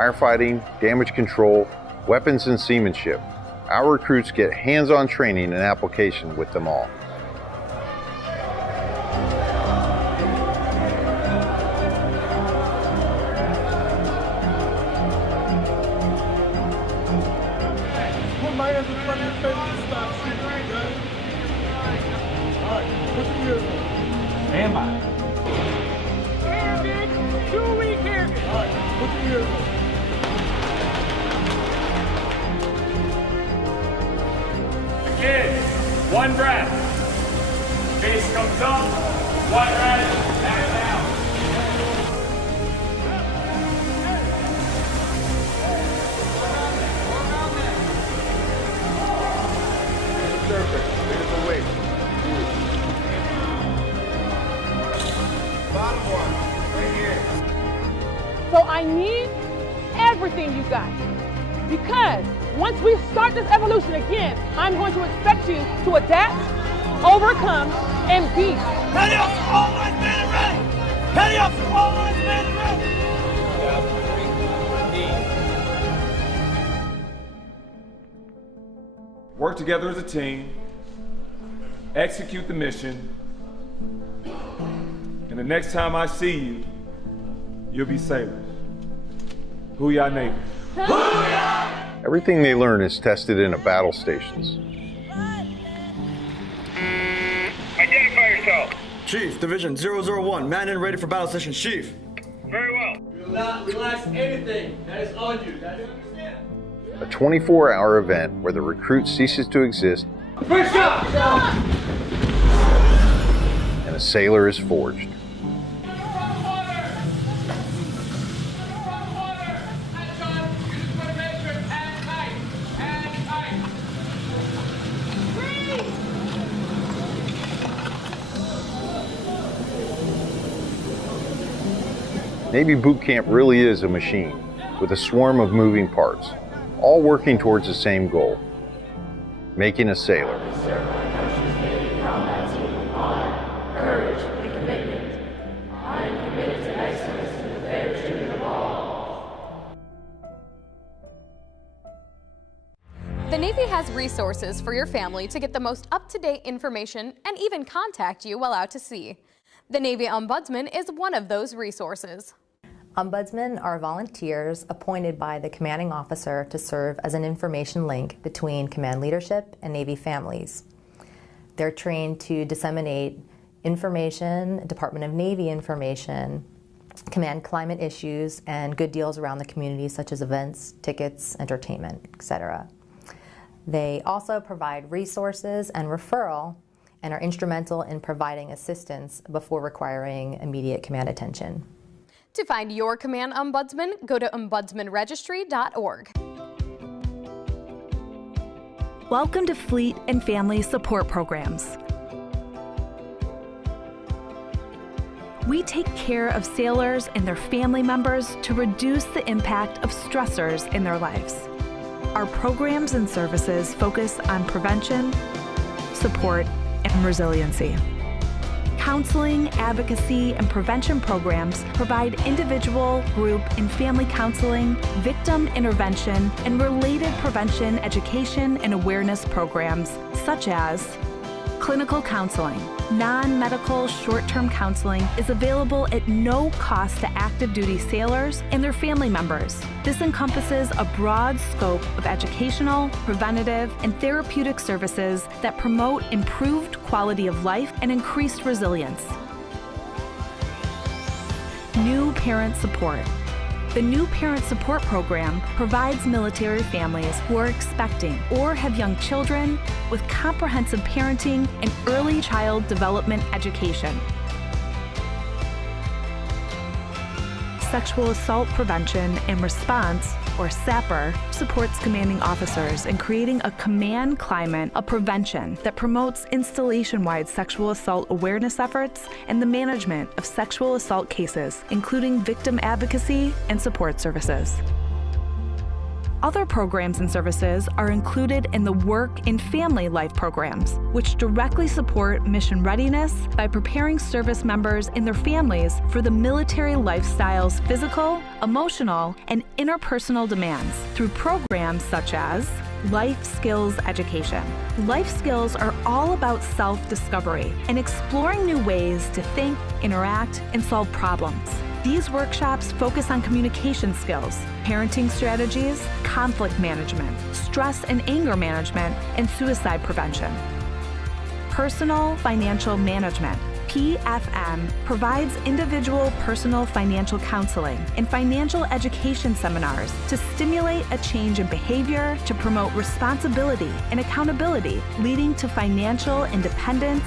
firefighting, damage control, weapons and seamanship. Our recruits get hands-on training and application with them all. Put my hands in front of your face and stop shooting, okay? All right, put your ears on. Stand by. Hairnet, 2-week hairnet. All right, put your ears on. Kids, one breath. Face comes up, one breath, back down. Perfect. Beautiful weight. Bottom one, right here. So I need everything you got. Because once we start this evolution again, I'm going to expect you to adapt, overcome, and be. Penny off, all lines man and ready! Penny off, all lines man and ready! Work together as a team, execute the mission, and the next time I see you, you'll be sailors. Hoo-yah Navy. Everything they learn is tested in battle stations. Identify yourself. Chief, Division 001, man and ready for battle session, Chief. Very well. Do not relax anything that is on you. That is understand. A 24-hour event where the recruit ceases to exist First shot! and a sailor is forged. Navy boot camp really is a machine with a swarm of moving parts, all working towards the same goal, making a sailor. The Navy has resources for your family to get the most up-to-date information and even contact you while out to sea. The Navy Ombudsman is one of those resources. Ombudsmen are volunteers appointed by the commanding officer to serve as an information link between command leadership and Navy families. They're trained to disseminate information, Department of Navy information, command climate issues, and good deals around the community such as events, tickets, entertainment, etc. They also provide resources and referral and are instrumental in providing assistance before requiring immediate command attention. To find your command ombudsman, go to ombudsmanregistry.org. Welcome to Fleet and Family Support Programs. We take care of sailors and their family members to reduce the impact of stressors in their lives. Our programs and services focus on prevention, support, and resiliency. Counseling, advocacy, and prevention programs provide individual, group, and family counseling, victim intervention, and related prevention, education, and awareness programs such as clinical counseling. Non-medical short-term counseling is available at no cost to active duty sailors and their family members. This encompasses a broad scope of educational, preventative, and therapeutic services that promote improved quality of life and increased resilience. New Parent Support. The New Parent Support Program provides military families who are expecting or have young children with comprehensive parenting and early child development education. Sexual Assault Prevention and Response, or SAPR, supports commanding officers in creating a command climate of prevention that promotes installation-wide sexual assault awareness efforts and the management of sexual assault cases, including victim advocacy and support services. Other programs and services are included in the Work and Family Life programs, which directly support mission readiness by preparing service members and their families for the military lifestyle's physical, emotional, and interpersonal demands through programs such as Life Skills Education. Life skills are all about self-discovery and exploring new ways to think, interact, and solve problems. These workshops focus on communication skills, parenting strategies, conflict management, stress and anger management, and suicide prevention. Personal Financial Management, PFM, provides individual personal financial counseling and financial education seminars to stimulate a change in behavior to promote responsibility and accountability, leading to financial independence,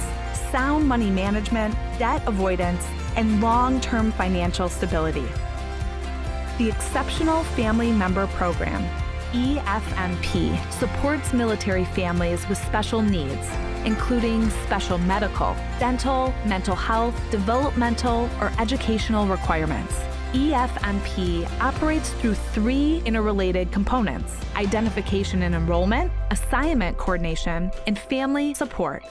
sound money management, debt avoidance, and long-term financial stability. The Exceptional Family Member Program, EFMP, supports military families with special needs, including special medical, dental, mental health, developmental, or educational requirements. EFMP operates through 3 interrelated components: identification and enrollment, assignment coordination, and family support.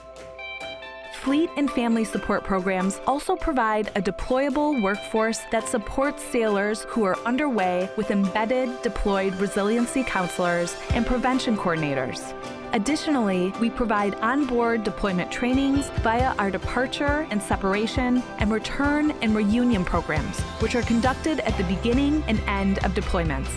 Fleet and family support programs also provide a deployable workforce that supports sailors who are underway with embedded deployed resiliency counselors and prevention coordinators. Additionally, we provide onboard deployment trainings via our departure and separation and return and reunion programs, which are conducted at the beginning and end of deployments.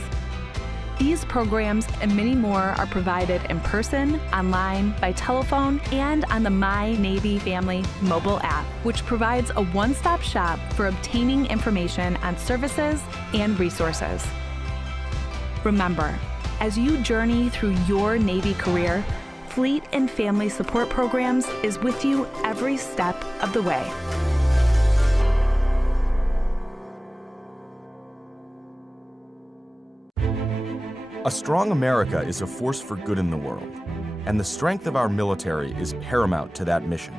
These programs and many more are provided in person, online, by telephone, and on the My Navy Family mobile app, which provides a one-stop shop for obtaining information on services and resources. Remember, as you journey through your Navy career, Fleet and Family Support Programs is with you every step of the way. A strong America is a force for good in the world, and the strength of our military is paramount to that mission.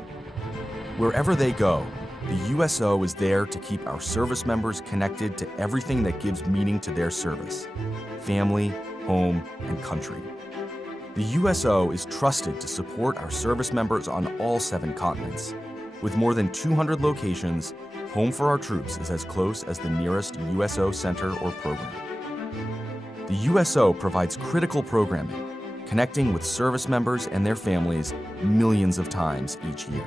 Wherever they go, the USO is there to keep our service members connected to everything that gives meaning to their service: family, home, and country. The USO is trusted to support our service members on all 7 continents. With more than 200 locations, Home for Our Troops is as close as the nearest USO center or program. The USO provides critical programming, connecting with service members and their families millions of times each year.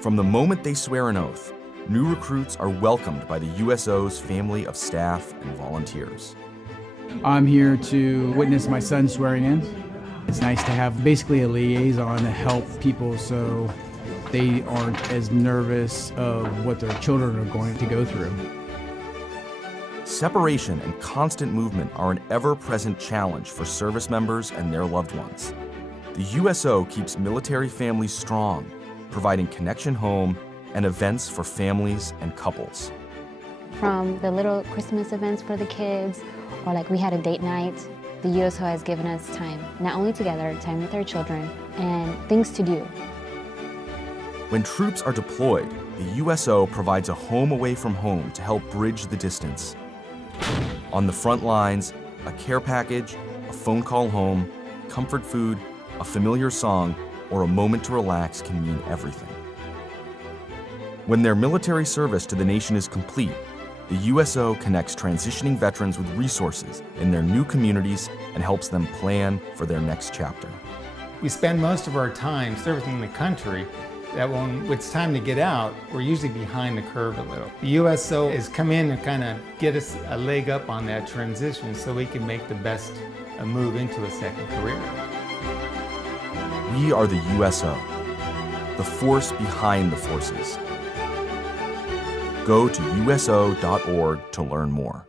From the moment they swear an oath, new recruits are welcomed by the USO's family of staff and volunteers. I'm here to witness my son swearing in. It's nice to have basically a liaison to help people so they aren't as nervous of what their children are going to go through. Separation and constant movement are an ever-present challenge for service members and their loved ones. The USO keeps military families strong, providing connection home and events for families and couples. From the little Christmas events for the kids, or like we had a date night, the USO has given us time, not only together, time with our children, and things to do. When troops are deployed, the USO provides a home away from home to help bridge the distance. On the front lines, a care package, a phone call home, comfort food, a familiar song, or a moment to relax can mean everything. When their military service to the nation is complete, the USO connects transitioning veterans with resources in their new communities and helps them plan for their next chapter. We spend most of our time servicing the country, that when it's time to get out, we're usually behind the curve a little. The USO has come in and kind of get us a leg up on that transition so we can make the best move into a second career. We are the USO, the force behind the forces. Go to uso.org to learn more.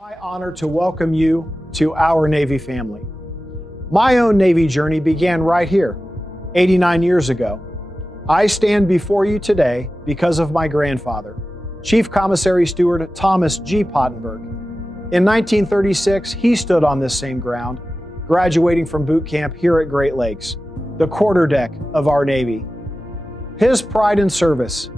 My honor to welcome you to our Navy family. My own Navy journey began right here, 89 years ago. I stand before you today because of my grandfather, Chief Commissary Steward Thomas G. Pottenberg. In 1936, he stood on this same ground, graduating from boot camp here at Great Lakes, the quarterdeck of our Navy. His pride in service,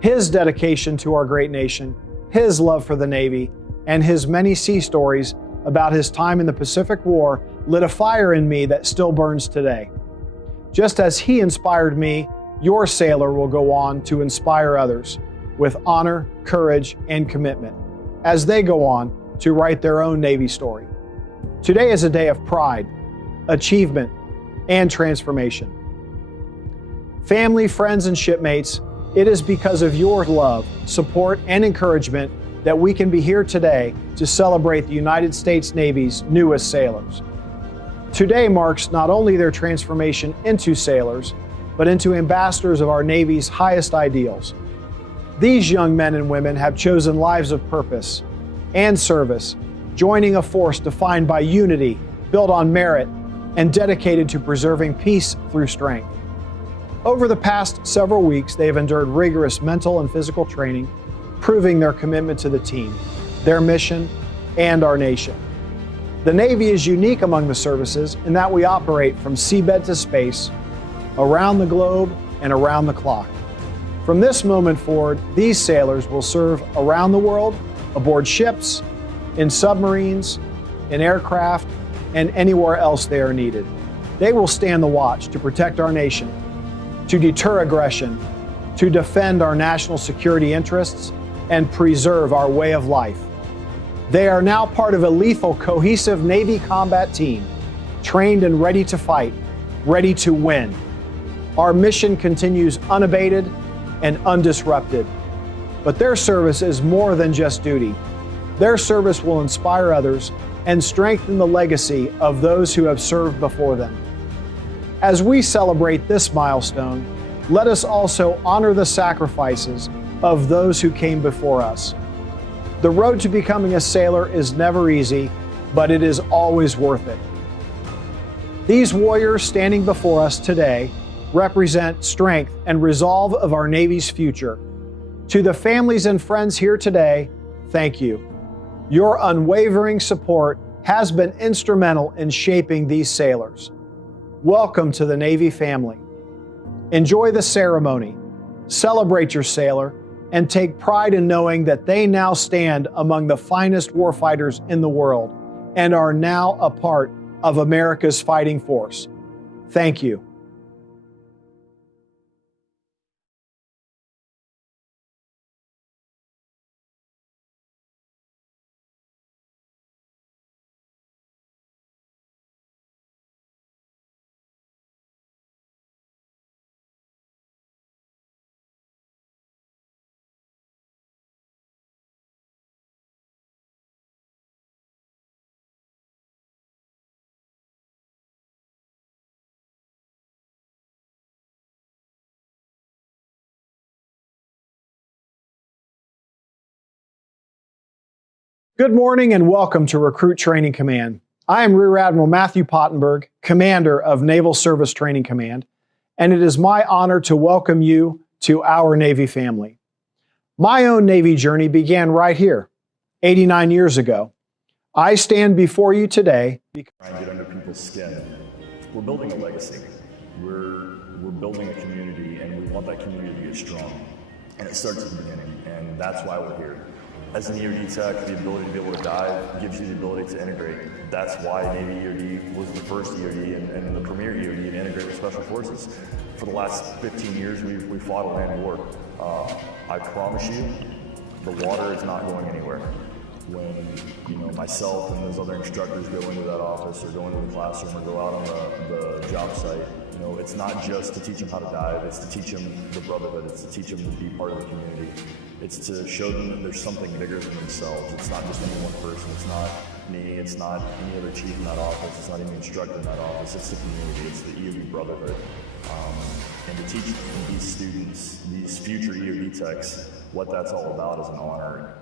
his dedication to our great nation, his love for the Navy, and his many sea stories about his time in the Pacific War lit a fire in me that still burns today. Just as he inspired me, your sailor will go on to inspire others with honor, courage, and commitment as they go on to write their own Navy story. Today is a day of pride, achievement, and transformation. Family, friends, and shipmates, it is because of your love, support, and encouragement that we can be here today to celebrate the United States Navy's newest sailors. Today marks not only their transformation into sailors, but into ambassadors of our Navy's highest ideals. These young men and women have chosen lives of purpose and service, joining a force defined by unity, built on merit, and dedicated to preserving peace through strength. Over the past several weeks, they have endured rigorous mental and physical training, proving their commitment to the team, their mission, and our nation. The Navy is unique among the services in that we operate from seabed to space, around the globe, and around the clock. From this moment forward, these sailors will serve around the world, aboard ships, in submarines, in aircraft, and anywhere else they are needed. They will stand the watch to protect our nation, to deter aggression, to defend our national security interests, and preserve our way of life. They are now part of a lethal, cohesive Navy combat team, trained and ready to fight, ready to win. Our mission continues unabated and undisrupted. But their service is more than just duty. Their service will inspire others and strengthen the legacy of those who have served before them. As we celebrate this milestone, let us also honor the sacrifices of those who came before us. The road to becoming a sailor is never easy, but it is always worth it. These warriors standing before us today represent strength and resolve of our Navy's future. To the families and friends here today, thank you. Your unwavering support has been instrumental in shaping these sailors. Welcome to the Navy family. Enjoy the ceremony, celebrate your sailor, and take pride in knowing that they now stand among the finest warfighters in the world and are now a part of America's fighting force. Thank you. Good morning and welcome to Recruit Training Command. I am Rear Admiral Matthew Pottenberg, Commander of Naval Service Training Command, and it is my honor to welcome you to our Navy family. My own Navy journey began right here, 89 years ago. I stand before you today because trying to get under people's skin. We're building a legacy. We're building a community, and we want that community to get strong. And it starts at the beginning, and that's why we're here. As an EOD tech, the ability to be able to dive gives you the ability to integrate. That's why Navy EOD was the first EOD and the premier EOD to integrate with Special Forces. For the last 15 years, we fought a land war. I promise you, the water is not going anywhere. When myself and those other instructors go into that office or go into the classroom or go out on the job site, it's not just to teach them how to dive, it's to teach them the brotherhood, it's to teach them to be part of the community. It's to show them that there's something bigger than themselves. It's not just any one person, it's not me, it's not any other chief in that office, it's not any instructor in that office, it's the community, it's the EOD brotherhood. And to teach these students, these future EOD techs, what that's all about is an honor.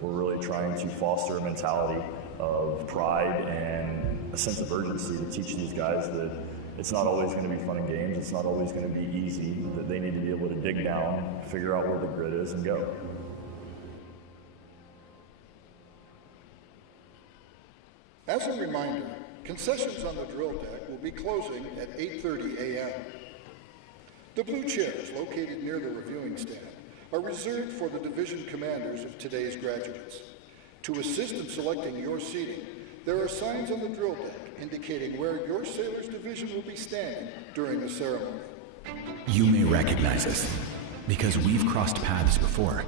We're really trying to foster a mentality of pride and a sense of urgency to teach these guys that it's not always going to be fun and games, it's not always going to be easy, that they need to be able to dig down, figure out where the grit is, and go. As a reminder, concessions on the drill deck will be closing at 8:30 a.m. The blue chairs located near the reviewing stand are reserved for the division commanders of today's graduates. To assist in selecting your seating, there are signs on the drill deck indicating where your sailor's division will be standing during the ceremony. You may recognize us because we've crossed paths before.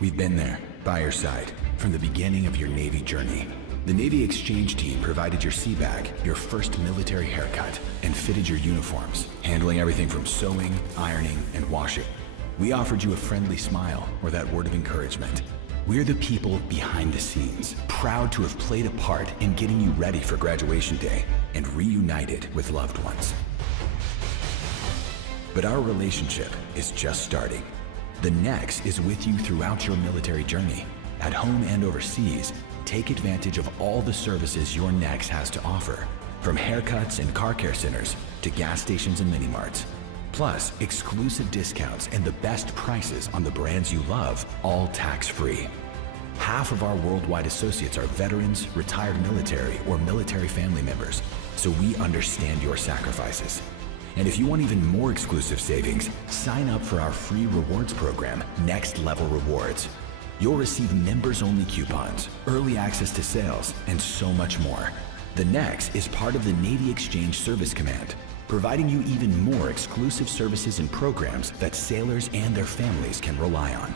We've been there by your side from the beginning of your Navy journey. The Navy exchange team provided your sea bag, your first military haircut, and fitted your uniforms, handling everything from sewing, ironing, and washing. We offered you a friendly smile or that word of encouragement. We're the people behind the scenes, proud to have played a part in getting you ready for graduation day and reunited with loved ones. But our relationship is just starting. The NEX is with you throughout your military journey. At home and overseas, take advantage of all the services your NEX has to offer, from haircuts and car care centers to gas stations and mini-marts. Plus, exclusive discounts and the best prices on the brands you love, all tax-free. Half of our worldwide associates are veterans, retired military, or military family members, so we understand your sacrifices. And if you want even more exclusive savings, sign up for our free rewards program, Next Level Rewards. You'll receive members-only coupons, early access to sales, and so much more. The NEX is part of the Navy Exchange Service Command, providing you even more exclusive services and programs that sailors and their families can rely on.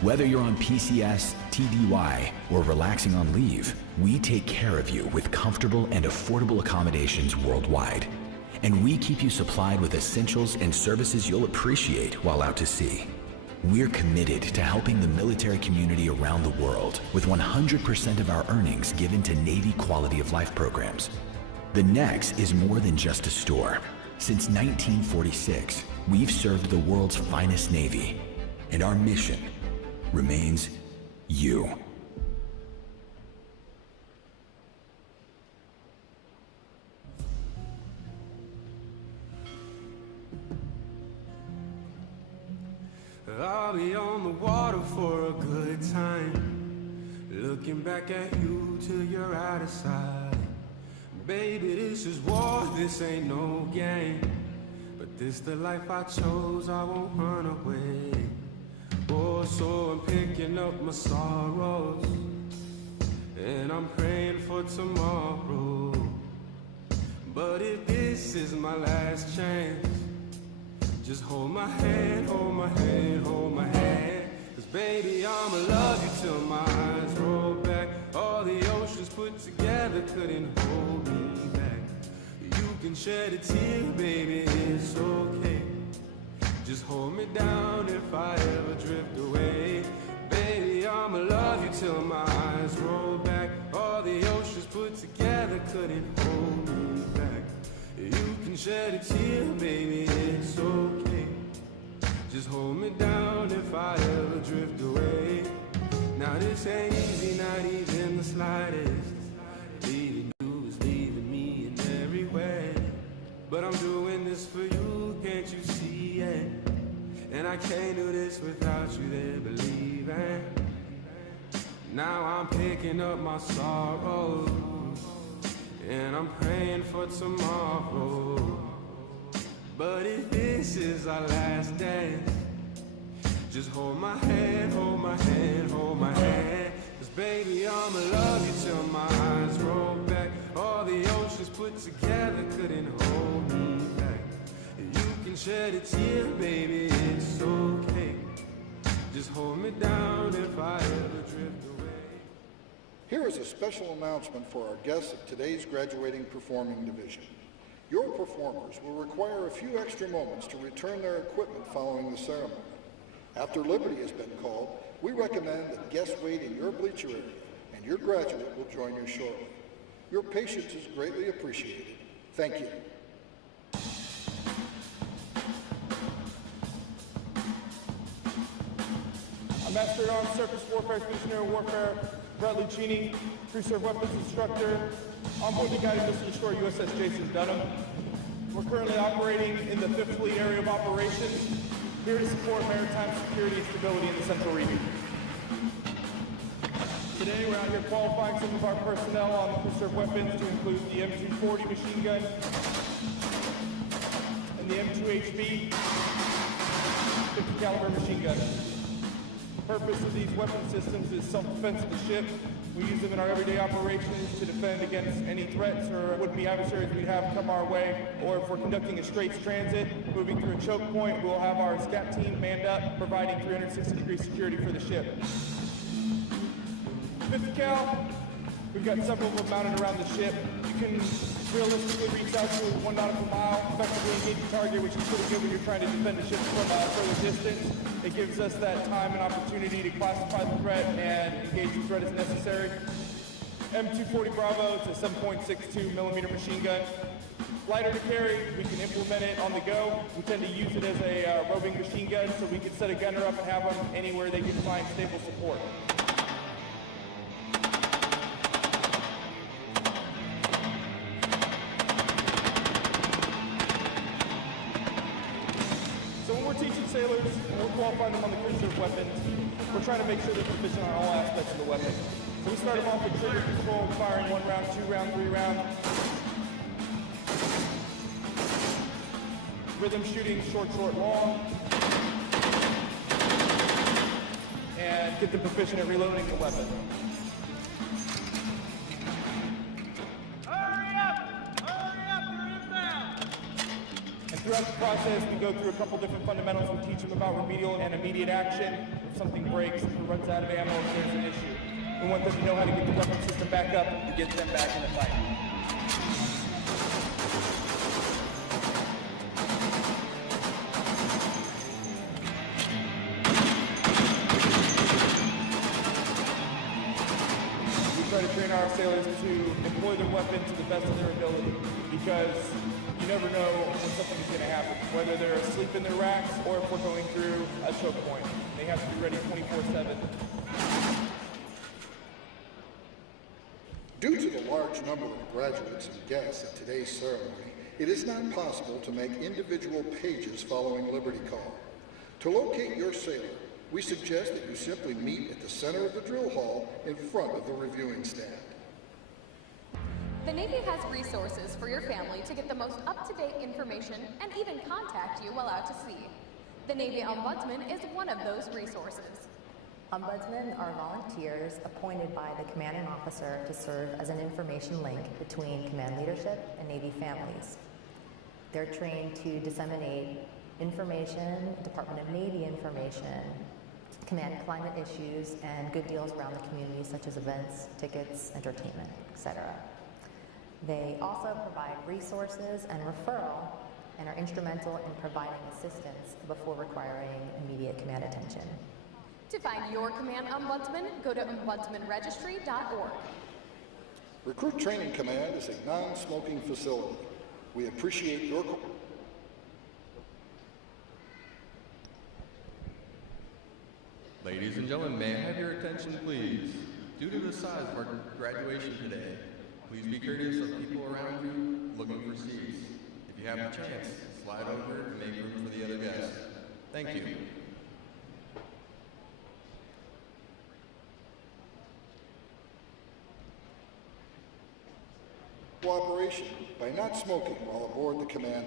Whether you're on PCS, TDY, or relaxing on leave, we take care of you with comfortable and affordable accommodations worldwide. And we keep you supplied with essentials and services you'll appreciate while out to sea. We're committed to helping the military community around the world with 100% of our earnings given to Navy quality of life programs. The NEX is more than just a store. Since 1946, we've served the world's finest Navy, and our mission remains you. I'll be on the water for a good time, looking back at you till you're out of sight. Baby, this is war, this ain't no game, but this the life I chose, I won't run away. Oh, so I'm picking up my sorrows, and I'm praying for tomorrow. But if this is my last chance, just hold my hand, hold my hand, hold my hand. Cause baby, I'ma love you till my eyes roll back. All the oceans put together couldn't hold me back. You can shed a tear, baby, it's okay. Just hold me down if I ever drift away. Baby, I'ma love you till my eyes roll back. All the oceans put together couldn't hold me back. You can shed a tear, baby, it's okay. Just hold me down if I ever drift away. Now this ain't easy, not even the slightest. Leaving you is leaving me in every way. But I'm doing this for you, can't you see it? And I can't do this without you there believing. Now I'm picking up my sorrows, and I'm praying for tomorrow. But if this is our last dance, just hold my hand, hold my hand, hold my hand. Cause baby, I'ma love you till my eyes roll back. All the oceans put together couldn't hold me back. You can shed a tear, baby, it's okay. Just hold me down if I ever drift away. Here is a special announcement for our guests of today's graduating performing division. Your performers will require a few extra moments to return their equipment following the ceremony. After liberty has been called, we recommend that guests wait in your bleacher area, and your graduate will join you shortly. Your patience is greatly appreciated. Thank you. I'm Master Armed Surface Warfare, Expeditionary Warfare, Brett Lucchini, Crew Serve Weapons Instructor, on board the guided missile destroyer USS Jason Dunham. We're currently operating in the 5th Fleet Area of Operations, here to support maritime security and stability in the Central Region. Today we're out here qualifying some of our personnel on the Crew Serve Weapons to include the M240 machine gun and the M2HB 50 caliber machine gun. The purpose of these weapon systems is self-defense of the ship. We use them in our everyday operations to defend against any threats or would-be adversaries we have come our way, or if we're conducting a straits transit, moving through a choke point, we'll have our SCAT team manned up, providing 360-degree security for the ship. 50 cal, we've got several of them mounted around the ship. You can realistically reach out to 1 nautical mile, effectively engage a target, which is pretty good when you're trying to defend a ship from a further distance. It gives us that time and opportunity to classify the threat and engage the threat as necessary. M240 Bravo, it's a 7.62 millimeter machine gun. Lighter to carry, we can implement it on the go. We tend to use it as a roving machine gun, so we can set a gunner up and have them anywhere they can find stable support. Teaching sailors, and we're qualifying them on the Crew Serve weapons. We're trying to make sure they're proficient on all aspects of the weapon. So we start them off with trigger control, firing 1 round, 2 round, 3 round. Rhythm shooting, short, long. And get them proficient at reloading the weapon. Throughout the process, we go through a couple different fundamentals. We teach them about remedial and immediate action. If something breaks, if it runs out of ammo, if there's an issue. We want them to know how to get the weapon system back up and get them back in the fight. We try to train our sailors to employ their weapon to the best of their ability, because you never know when something is going to happen, whether they're asleep in their racks or if we're going through a choke point. They have to be ready 24/7. Due to the large number of graduates and guests at today's ceremony, it is not possible to make individual pages following Liberty Call. To locate your sailor, we suggest that you simply meet at the center of the drill hall in front of the reviewing stand. The Navy has resources for your family to get the most up-to-date information and even contact you while out to sea. The Navy Ombudsman is one of those resources. Ombudsmen are volunteers appointed by the commanding officer to serve as an information link between command leadership and Navy families. They're trained to disseminate information, Department of Navy information, command climate issues, and good deals around the community, such as events, tickets, entertainment, etc. They also provide resources and referral and are instrumental in providing assistance before requiring immediate command attention. To find your command ombudsman, go to ombudsmanregistry.org. Recruit Training Command is a non-smoking facility. We appreciate your Ladies and gentlemen, may I have your attention, please? Due to the size of our graduation today, please be courteous of people around you looking for seats. If you have the chance, slide over and make room for the other guests. Thank you. cooperation by not smoking while aboard the command.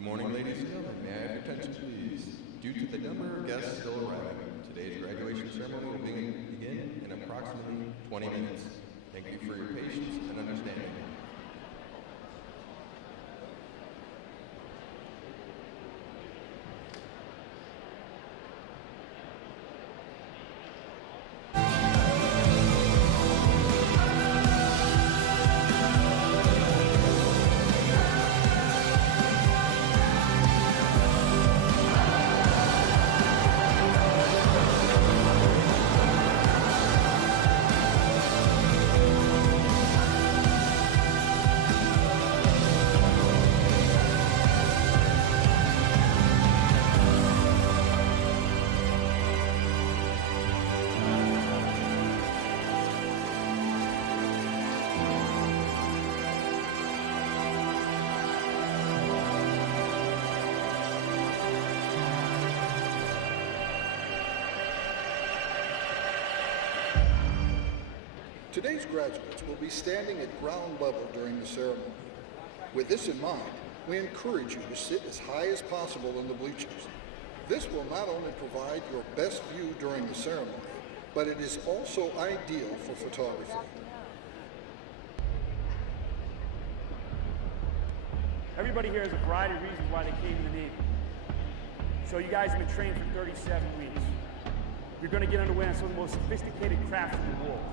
Good morning, ladies and gentlemen. May I have your attention, please? Due to the number of guests still arriving, today's graduation ceremony will begin in approximately 20 minutes. Thank you for your patience and understanding. Today's graduates will be standing at ground level during the ceremony. With this in mind, we encourage you to sit as high as possible in the bleachers. This will not only provide your best view during the ceremony, but it is also ideal for photography. Everybody here has a variety of reasons why they came in the Navy. So you guys have been trained for 37 weeks. You're going to get underway on some of the most sophisticated crafts in the world.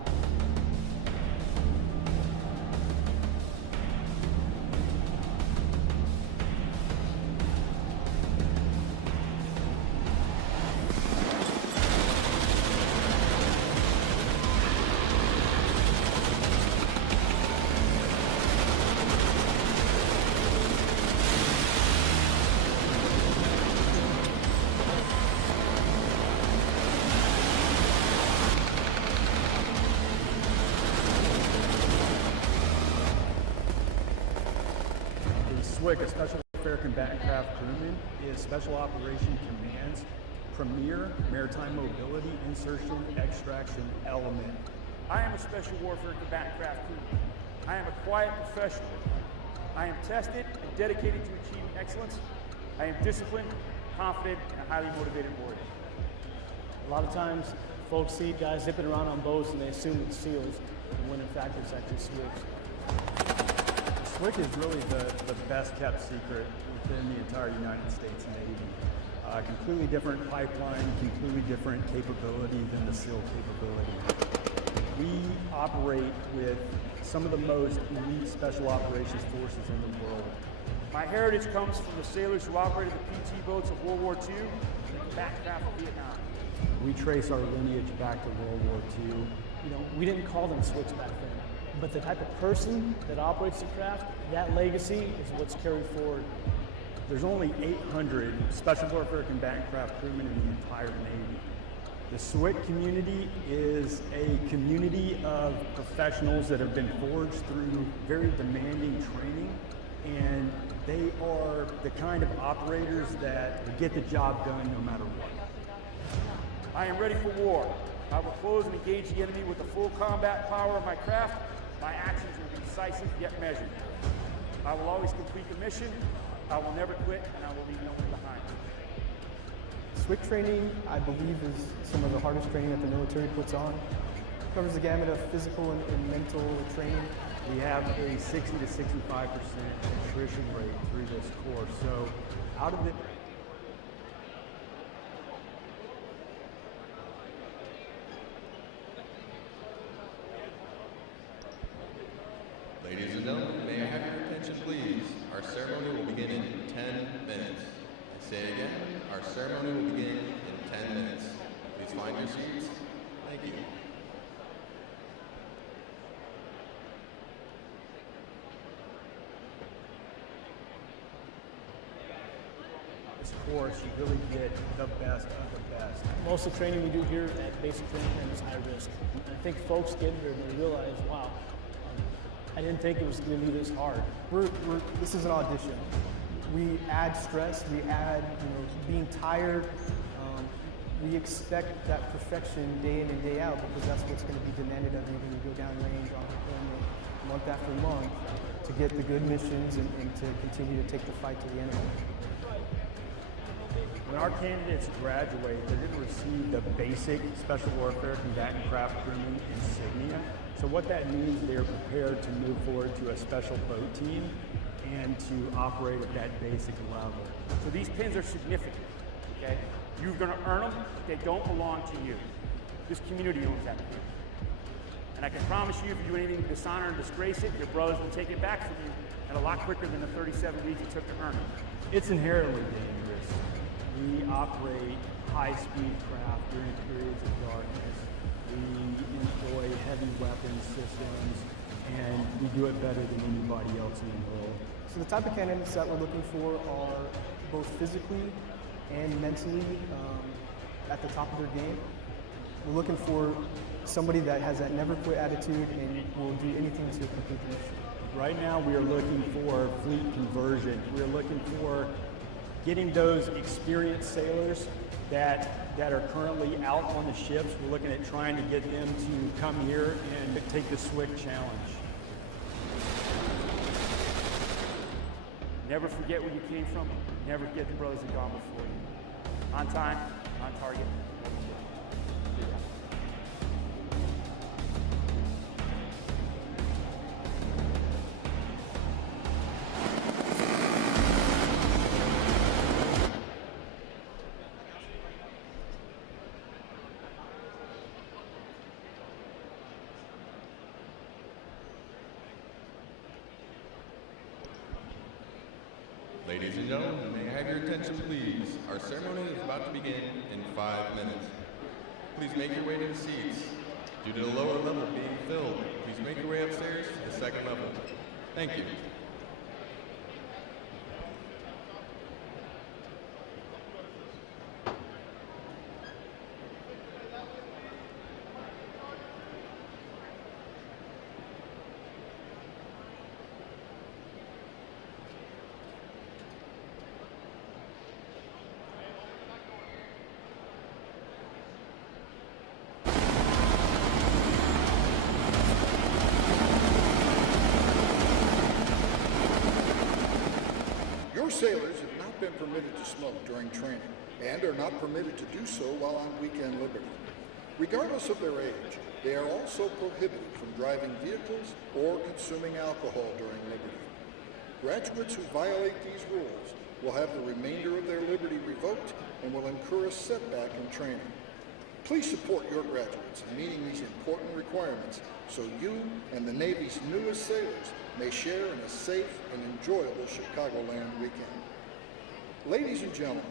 SWCC, a Special Warfare Combatant Craft Crewman, is Special Operation Command's premier maritime mobility, insertion, extraction element. I am a Special Warfare Combatant Craft Crewman. I am a quiet professional. I am tested and dedicated to achieving excellence. I am disciplined, confident, and a highly motivated warrior. A lot of times, folks see guys zipping around on boats and they assume it's SEALs, when in fact it's actually SWCC. SWCC is really the best kept secret within the entire United States Navy. Completely different pipeline, completely different capability than the SEAL capability. We operate with some of the most elite special operations forces in the world. My heritage comes from the sailors who operated the PT boats of World War II and the combatant craft of Vietnam. We trace our lineage back to World War II. You know, we didn't call them SWCC back then. But the type of person that operates the craft, that legacy is what's carried forward. There's only 800 Special Warfare Combatant Craft crewmen in the entire Navy. The SWCC community is a community of professionals that have been forged through very demanding training, and they are the kind of operators that get the job done no matter what. I am ready for war. I will close and engage the enemy with the full combat power of my craft. My actions will be decisive yet measured. I will always complete the mission. I will never quit, and I will leave no one behind. SWCC training, I believe, is some of the hardest training that the military puts on. It covers the gamut of physical and mental training. We have a 60 to 65% attrition rate through this course. So out of it, Ladies and gentlemen, may I have your attention, please? Our ceremony will begin in 10 minutes. I say again, our ceremony will begin in 10 minutes. Please find your seats. Thank you. this course, you really get the best of the best. Most of the training we do here at basic training camp is high risk. And I think folks get here and they realize, wow, I didn't think it was going to be this hard. This is an audition. We add stress, we add being tired. We expect that perfection day in and day out because that's what's going to be demanded of you when you go down range on month after month to get the good missions and to continue to take the fight to the enemy. When our candidates graduate, they're going to receive the basic Special Warfare Combatant Craft Crewman insignia. So what that means, they're prepared to move forward to a special boat team and to operate at that basic level. So these pins are significant, okay? You're going to earn them, but they don't belong to you. This community owns that pin. And I can promise you, if you do anything to dishonor and disgrace it, your brothers will take it back from you, and a lot quicker than the 37 weeks it took to earn it. It's inherently dangerous. We operate high-speed craft during periods of darkness. We employ heavy weapons systems, and we do it better than anybody else in the world. So the type of candidates that we're looking for are both physically and mentally at the top of their game. We're looking for somebody that has that never quit attitude and will do anything to complete the mission. Right now we are looking for fleet conversion. We're looking for getting those experienced sailors that are currently out on the ships. We're looking at trying to get them to come here and take the SWIC challenge. Never forget where you came from. Never forget the brothers that gone before you. On time, on target. Ladies and gentlemen, may I have your attention, please? Our ceremony is about to begin in 5 minutes. Please make your way to the seats. Due to the lower level being filled, please make your way upstairs to the second level. Thank you. Your sailors have not been permitted to smoke during training and are not permitted to do so while on weekend liberty. Regardless of their age, they are also prohibited from driving vehicles or consuming alcohol during liberty. Graduates who violate these rules will have the remainder of their liberty revoked and will incur a setback in training. Please support your graduates in meeting these important requirements so you and the Navy's newest sailors may share in a safe and enjoyable Chicagoland weekend. Ladies and gentlemen,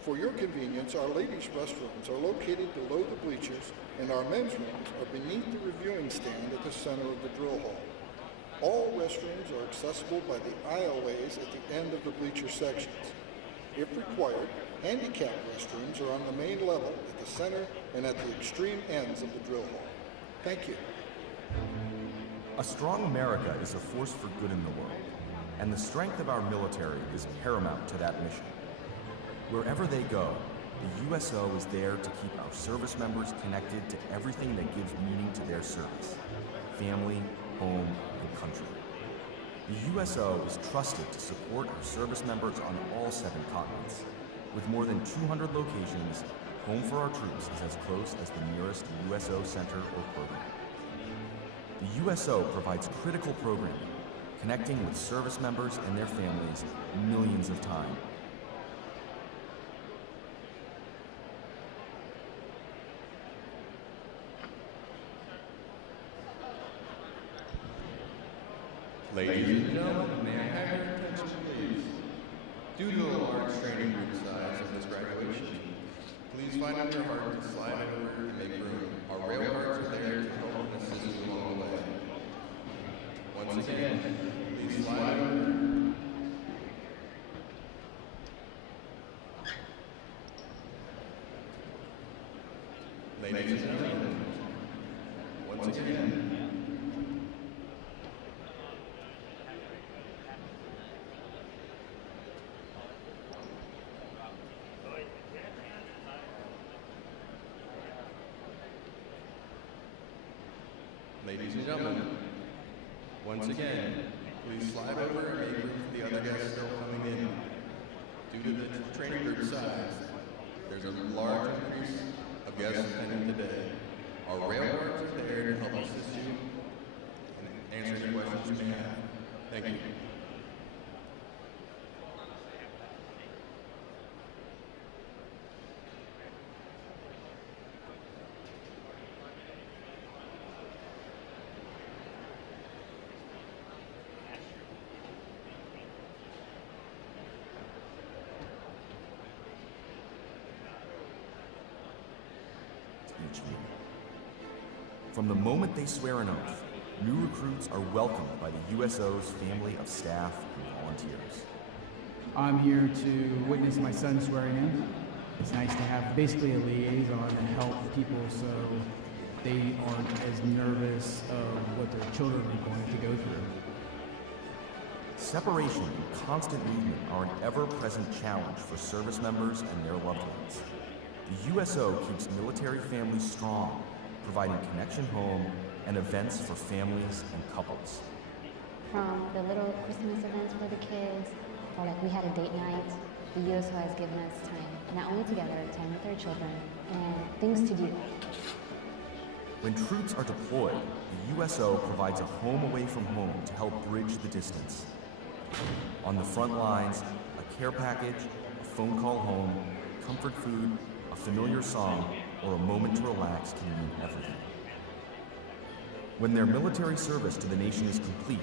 for your convenience, our ladies' restrooms are located below the bleachers and our men's rooms are beneath the reviewing stand at the center of the drill hall. All restrooms are accessible by the aisleways at the end of the bleacher sections. If required, handicapped restrooms are on the main level at the center and at the extreme ends of the drill hall. Thank you. A strong America is a force for good in the world, and the strength of our military is paramount to that mission. Wherever they go, the USO is there to keep our service members connected to everything that gives meaning to their service: family, home, and country. The USO is trusted to support our service members on all 7 continents. With more than 200 locations, Home for Our Troops is as close as the nearest USO center or program. The USO provides critical programming, connecting with service members and their families millions of times. Ladies and gentlemen, may I have your attention, please? Due to the large training group size of this graduation, please find it in your heart to slide over and make room. Our rail cars are there to help and assist you along the way. Once again, please slide over. Ladies and gentlemen, once again, ladies and gentlemen, once again, please slide over and make room for the other guests still coming in. Due to the training group size, There's a large increase of guests attending today. Our rail guards are there to help assist you and answer any questions you may have. Thank you. From the moment they swear an oath, new recruits are welcomed by the USO's family of staff and volunteers. I'm here to witness my son swearing in. It's nice to have basically a liaison to help people so they aren't as nervous of what their children are going to go through. Separation and constant movement are an ever-present challenge for service members and their loved ones. The USO keeps military families strong, providing connection home and events for families and couples. From the little Christmas events for the kids, or like we had a date night, the USO has given us time, not only together, time with our children, and things to do. When troops are deployed, the USO provides a home away from home to help bridge the distance. On the front lines, a care package, a phone call home, comfort food, a familiar song, or a moment to relax can mean everything. When their military service to the nation is complete,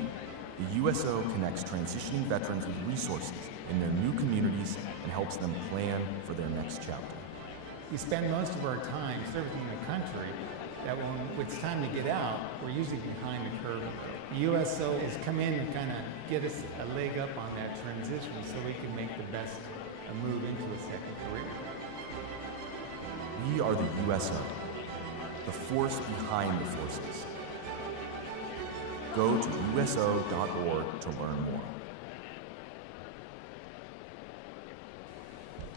the USO connects transitioning veterans with resources in their new communities and helps them plan for their next chapter. We spend most of our time serving the country that when it's time to get out, we're usually behind the curve. The USO has come in and kind of get us a leg up on that transition so we can make the best move into a second career. We are the USO, the force behind the forces. Go to uso.org to learn more.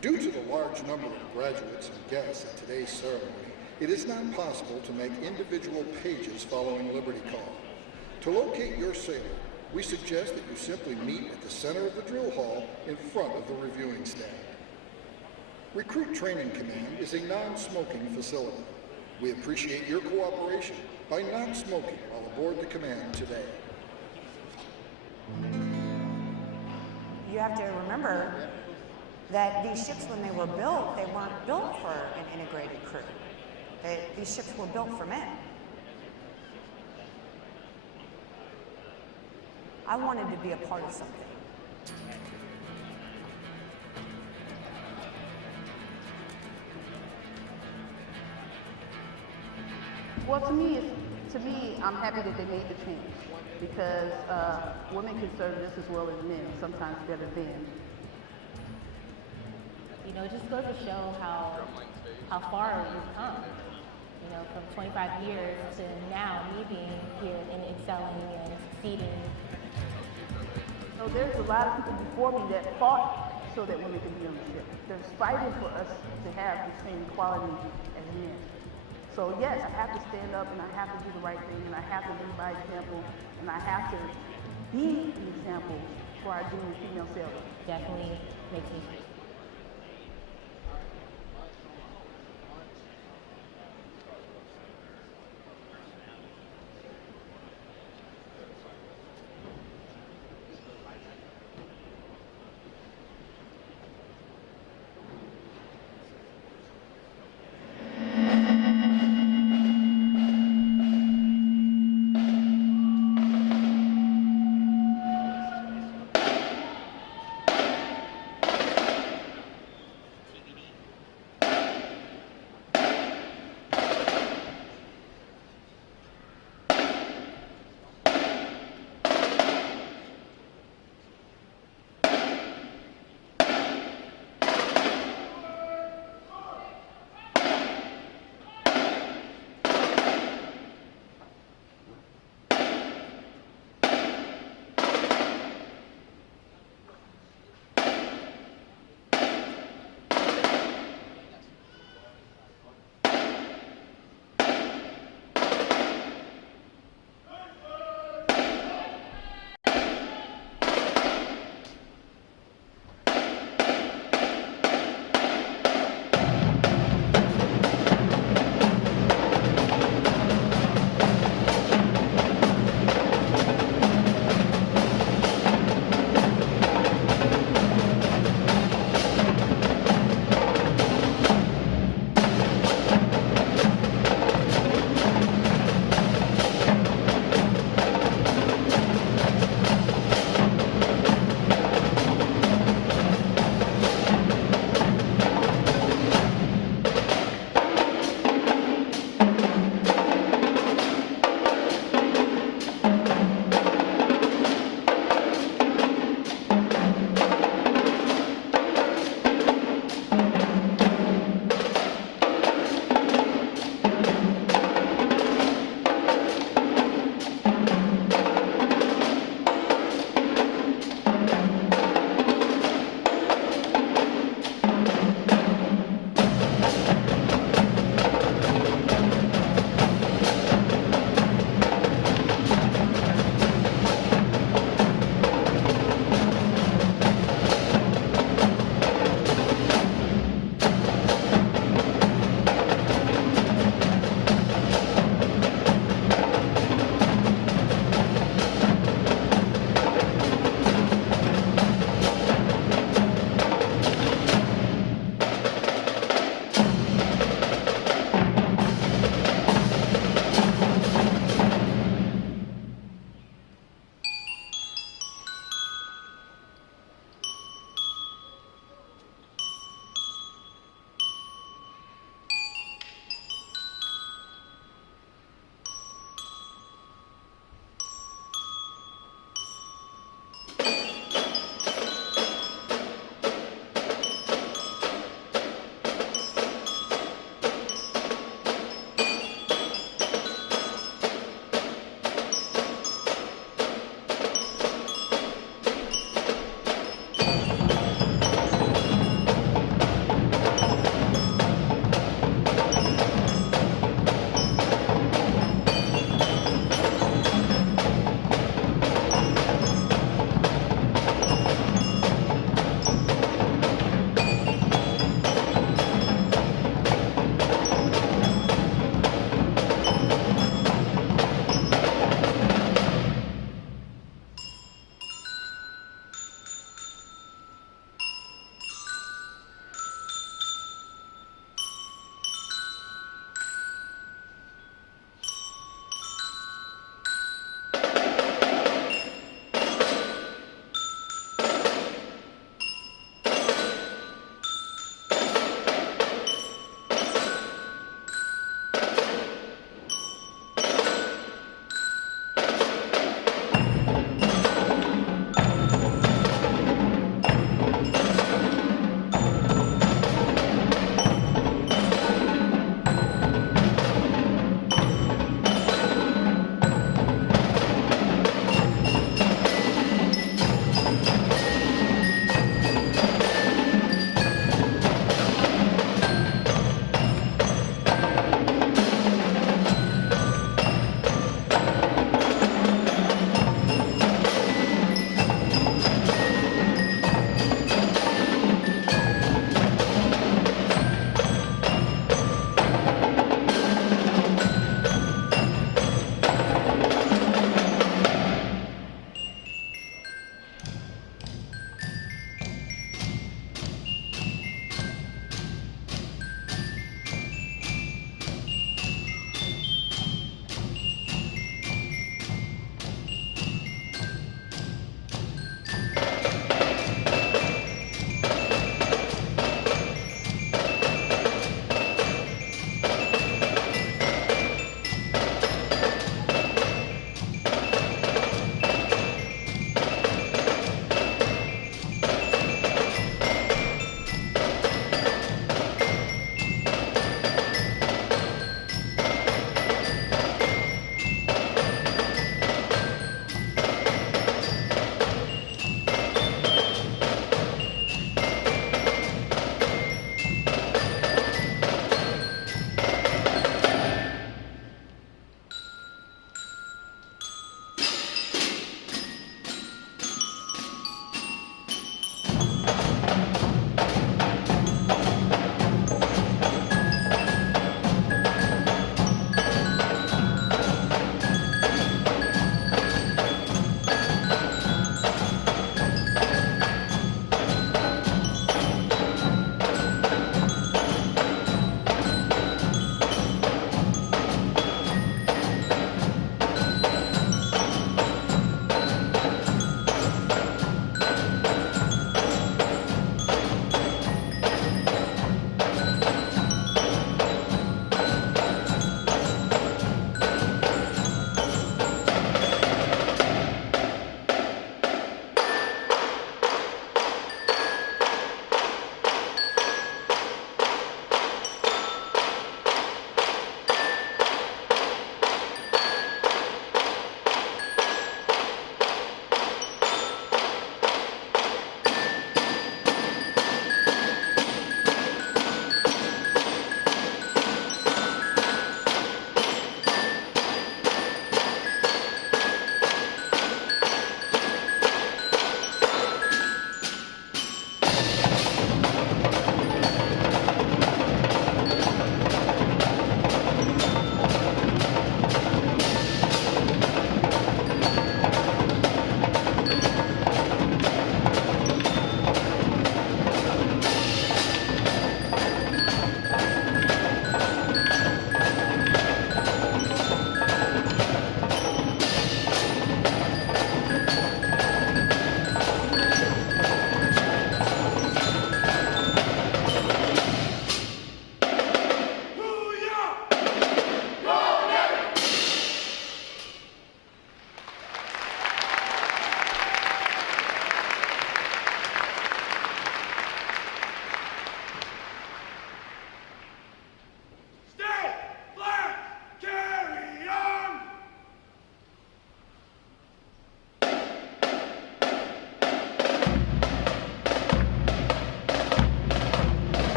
Due to the large number of graduates and guests at today's ceremony, it is not possible to make individual pages following Liberty Call. To locate your sailor, we suggest that you simply meet at the center of the drill hall in front of the reviewing stand. Recruit Training Command is a non-smoking facility. We appreciate your cooperation by not smoking while aboard the command today. You have to remember that these ships, when they were built, they weren't built for an integrated crew. These ships were built for men. I wanted to be a part of something. Well, to me, I'm happy that they made the change because women can serve just as well as men, sometimes better than. You know, it just goes to show how far we've come. You know, from 25 years to now, me being here and excelling and succeeding. So there's a lot of people before me that fought so that women could be on the ship. There's fighting for us to have the same equality as men. So yes, I have to stand up and I have to do the right thing and I have to lead by example and I have to be an example for our junior female sailors. Definitely makes me feel.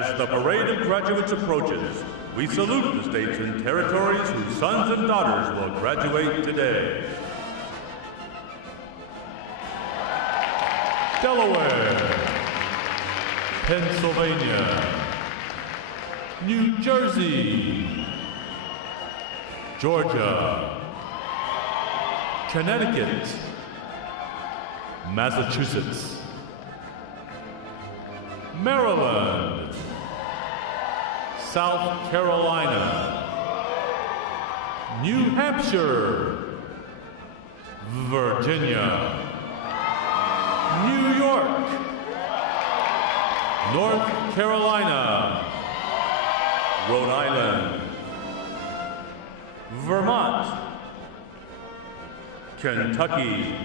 As the parade of graduates approaches, we salute the states and territories whose sons and daughters will graduate today. Delaware, Pennsylvania, New Jersey, Georgia, Connecticut, Massachusetts, Maryland, South Carolina, New Hampshire, Virginia, New York, North Carolina, Rhode Island, Vermont, Kentucky,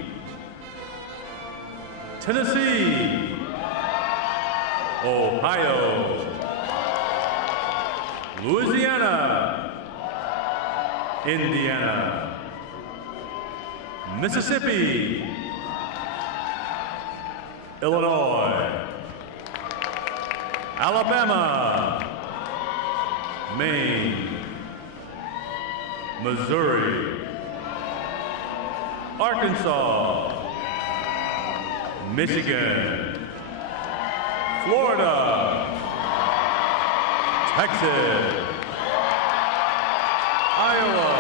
Tennessee, Ohio, Louisiana, Indiana, Mississippi, Illinois, Alabama, Maine, Missouri, Arkansas, Michigan, Florida, Texas, Iowa,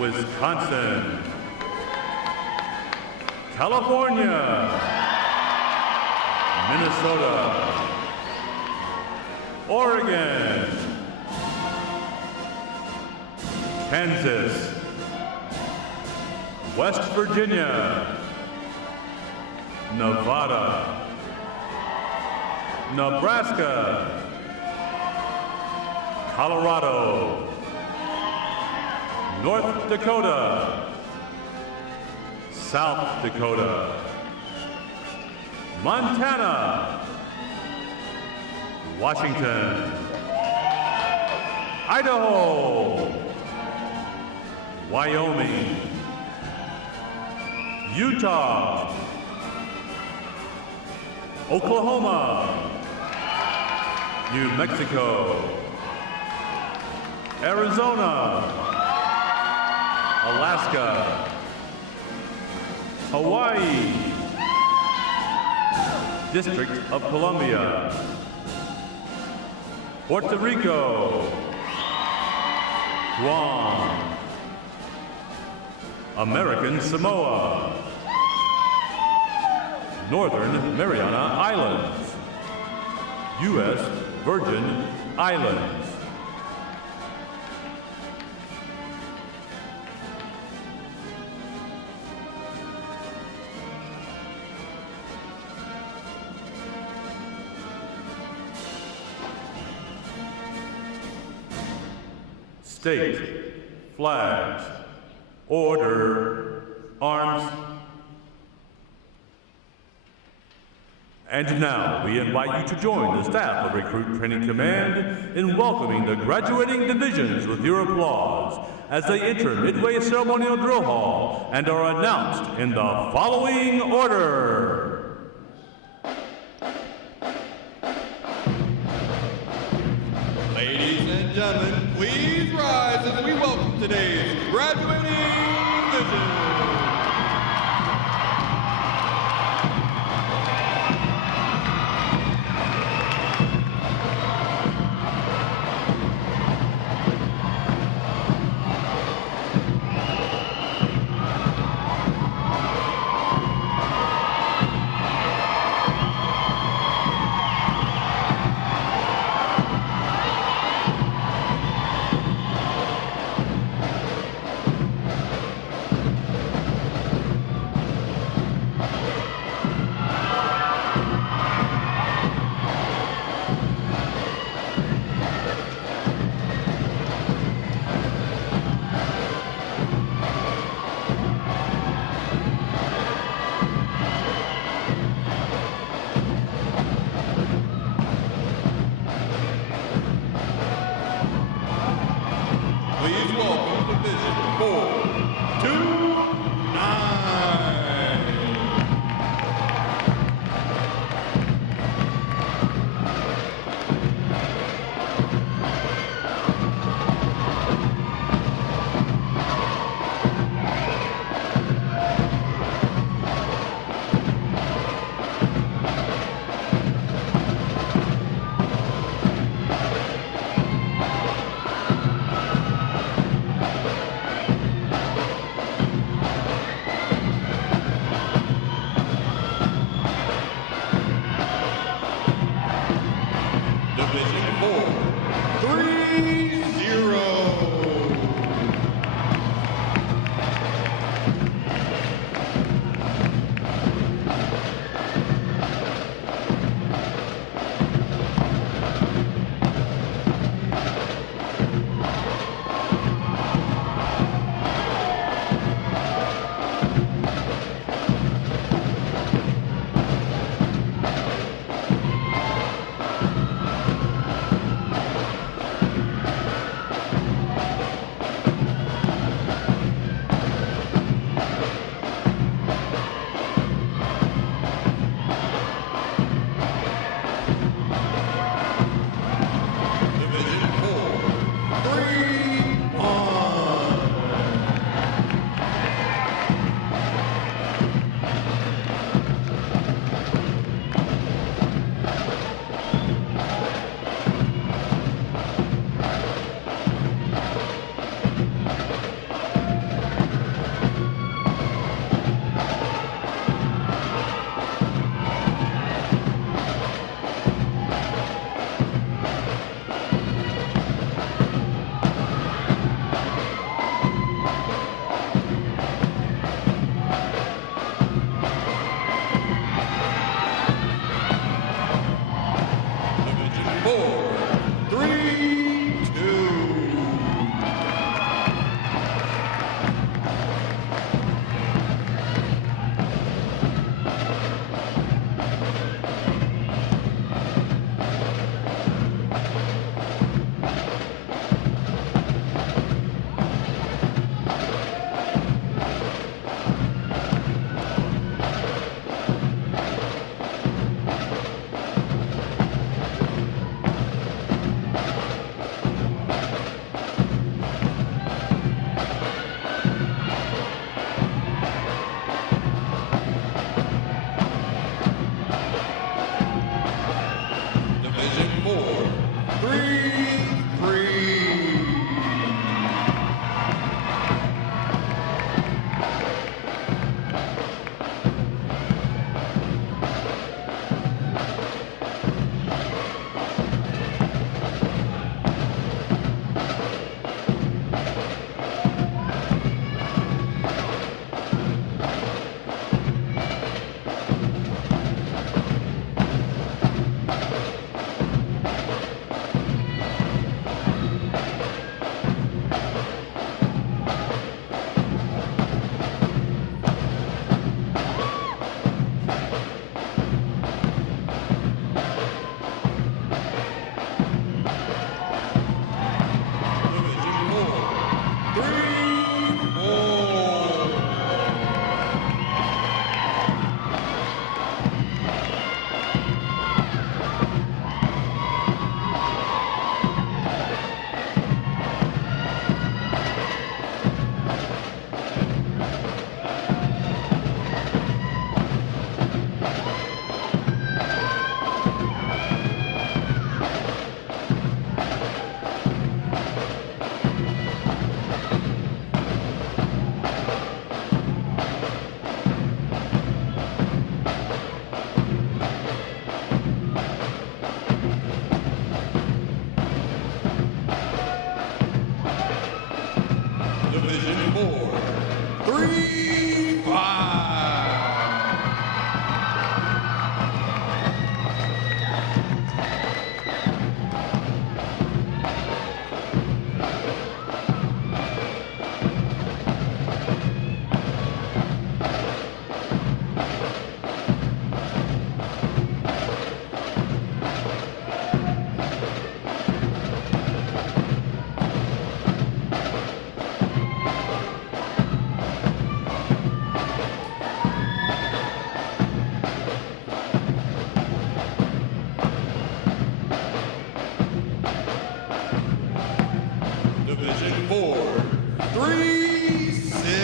Wisconsin, California, Minnesota, Oregon, Kansas, West Virginia, Nevada, Nebraska, Colorado, North Dakota, South Dakota, Montana, Washington, Idaho, Wyoming, Utah, Oklahoma, New Mexico, Arizona, Alaska, Hawaii, District of Columbia, Puerto Rico, Guam, American Samoa, Northern Mariana Islands, U.S. Virgin Islands. State, flags, order, arms. And now we invite you to join the staff of Recruit Training Command in welcoming the graduating divisions with your applause as they enter Midway Ceremonial Drill Hall and are announced in the following order. Ladies and gentlemen, please rise as we welcome today's graduating division. 4, 3, 6.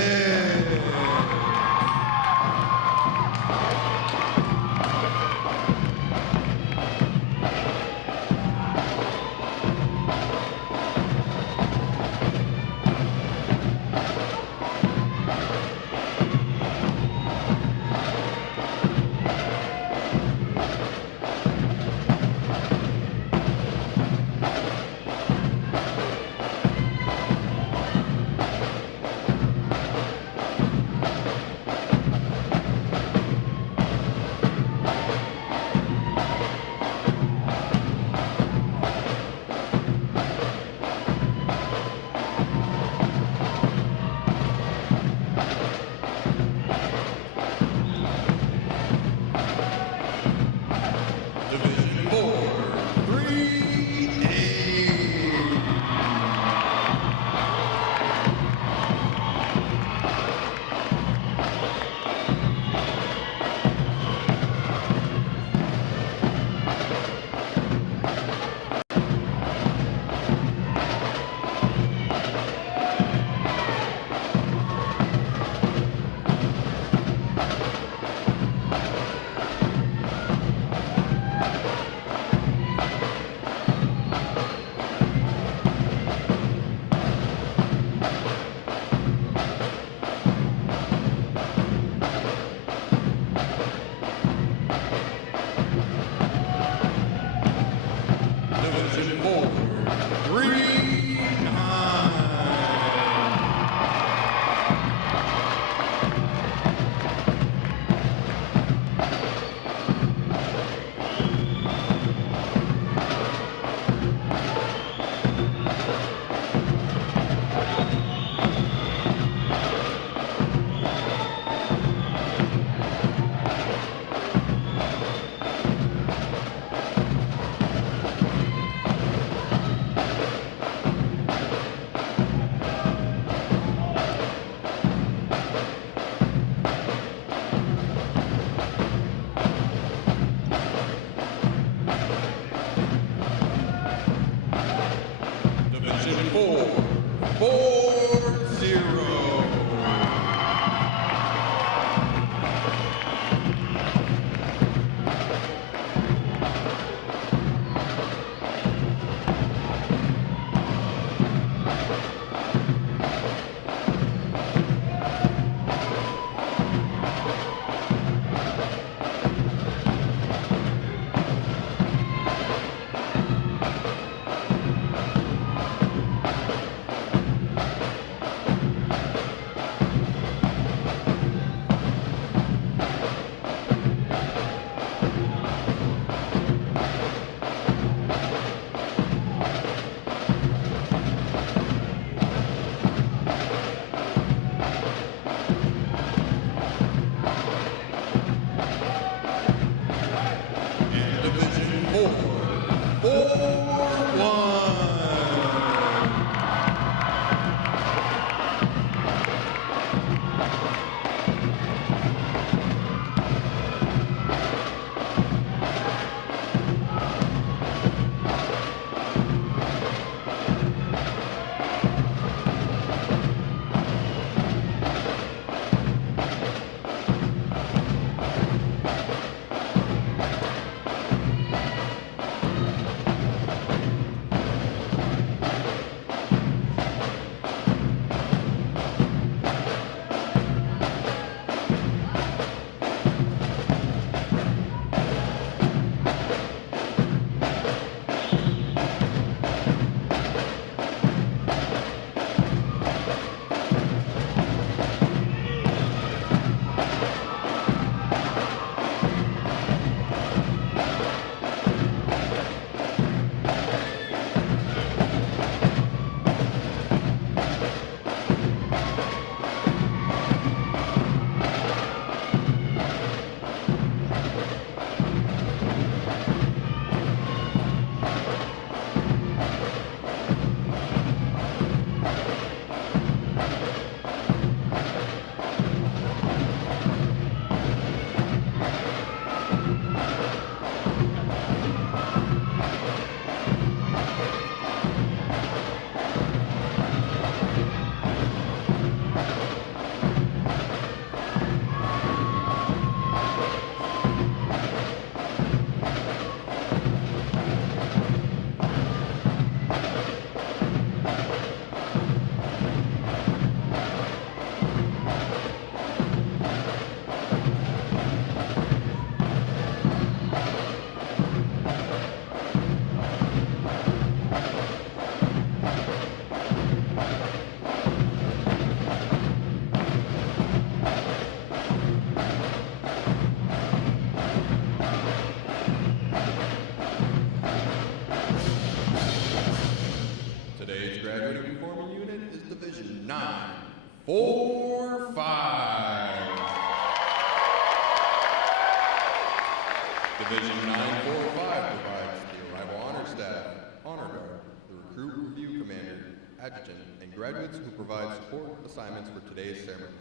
945 provides the arrival honor staff, honor guard, the recruit review commander, adjutant, and graduates who provide support assignments for today's ceremony.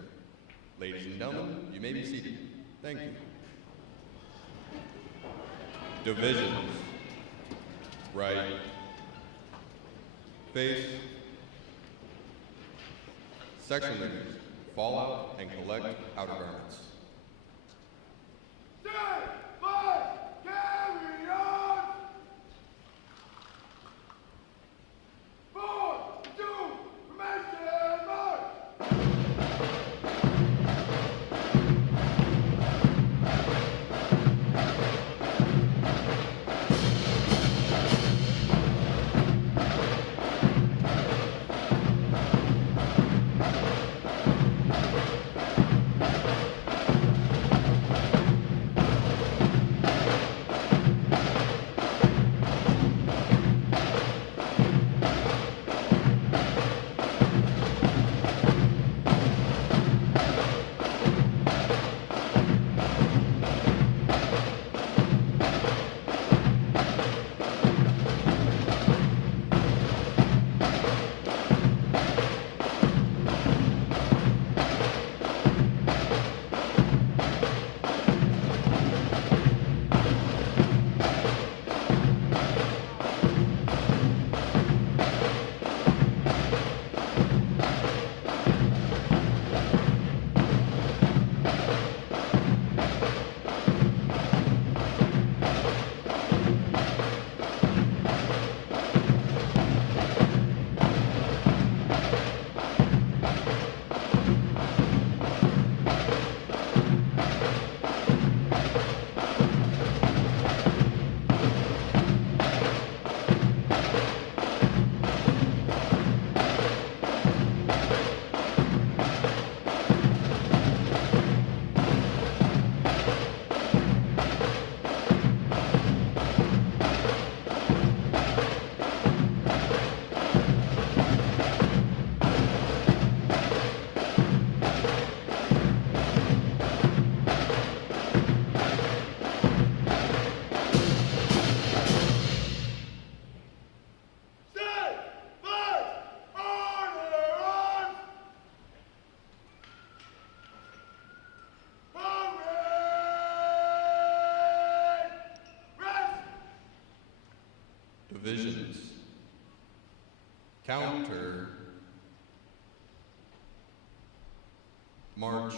Ladies and gentlemen, you may be seated. Thank you. Divisions. Right. Face. Section leaders. Fall out and collect outer garments. Stand by! Carry on! 4, 2, formation, march! Divisions. Counter. March.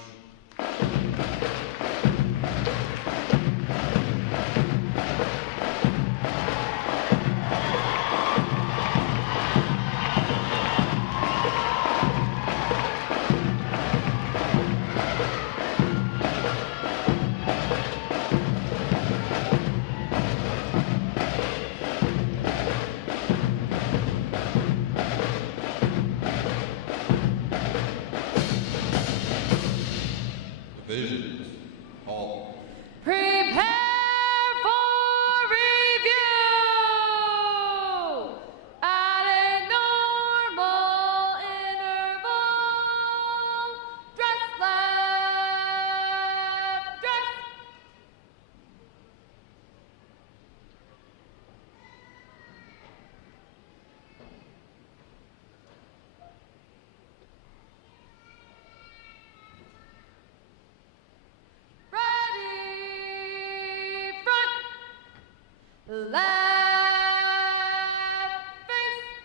Divisions. Halt. Prepare for review at a normal interval. Dress left, dress. Ready, front, left, face,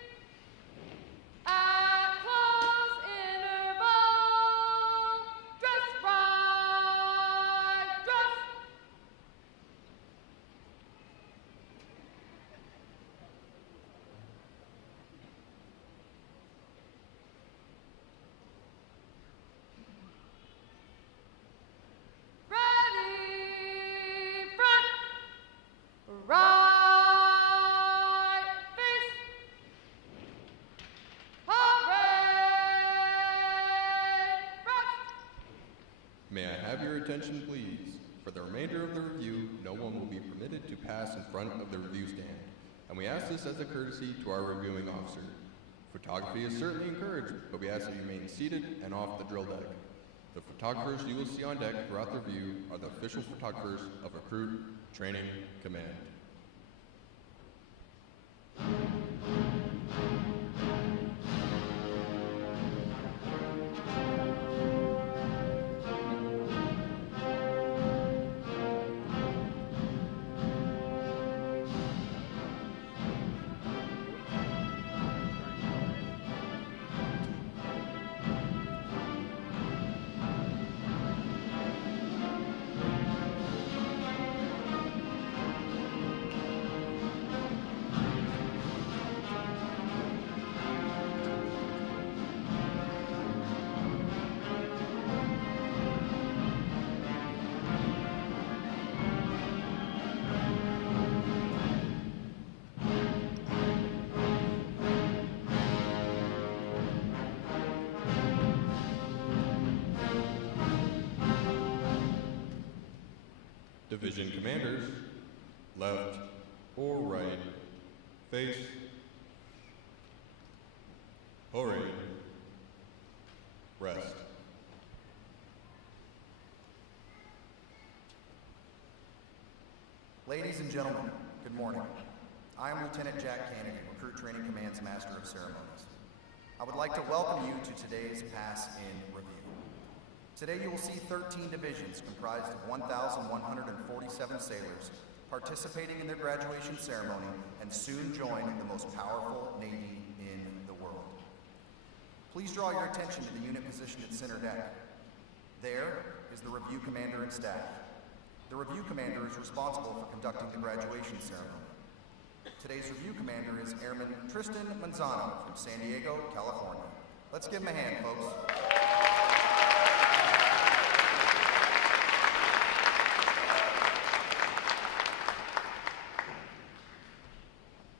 at close interval, dress right, dress. Ready, front, right, face, parade, rest. May I have your attention, please? For the remainder of the review, no one will be permitted to pass in front of the review stand, and we ask this as a courtesy to our reviewing officer. Photography is certainly encouraged, but we ask that you remain seated and off the drill deck. The photographers you will see on deck throughout the review are the official photographers of Recruit Training Command. Division commanders, left or right, face, hurry, rest. Ladies and gentlemen, good morning. I am Lieutenant Jack Kennedy, Recruit Training Command's Master of Ceremonies. I would like to welcome you to today's Pass-In Review. Today you will see 13 divisions comprised of 1,147 sailors participating in their graduation ceremony and soon join the most powerful Navy in the world. Please draw your attention to the unit positioned at center deck. There is the Review Commander and staff. The Review Commander is responsible for conducting the graduation ceremony. Today's Review Commander is Airman Tristan Manzano from San Diego, California. Let's give him a hand, folks.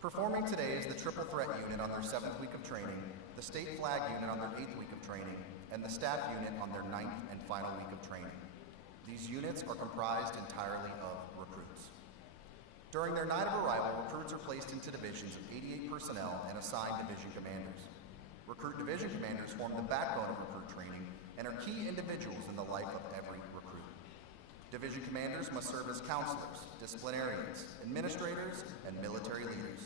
Performing today is the Triple Threat Unit on their 7th week of training, the State Flag Unit on their 8th week of training, and the Staff Unit on their 9th and final week of training. These units are comprised entirely of recruits. During their night of arrival, recruits are placed into divisions of 88 personnel and assigned division commanders. Recruit division commanders form the backbone of recruit training and are key individuals in the life of every recruit. Division commanders must serve as counselors, disciplinarians, administrators, and military leaders.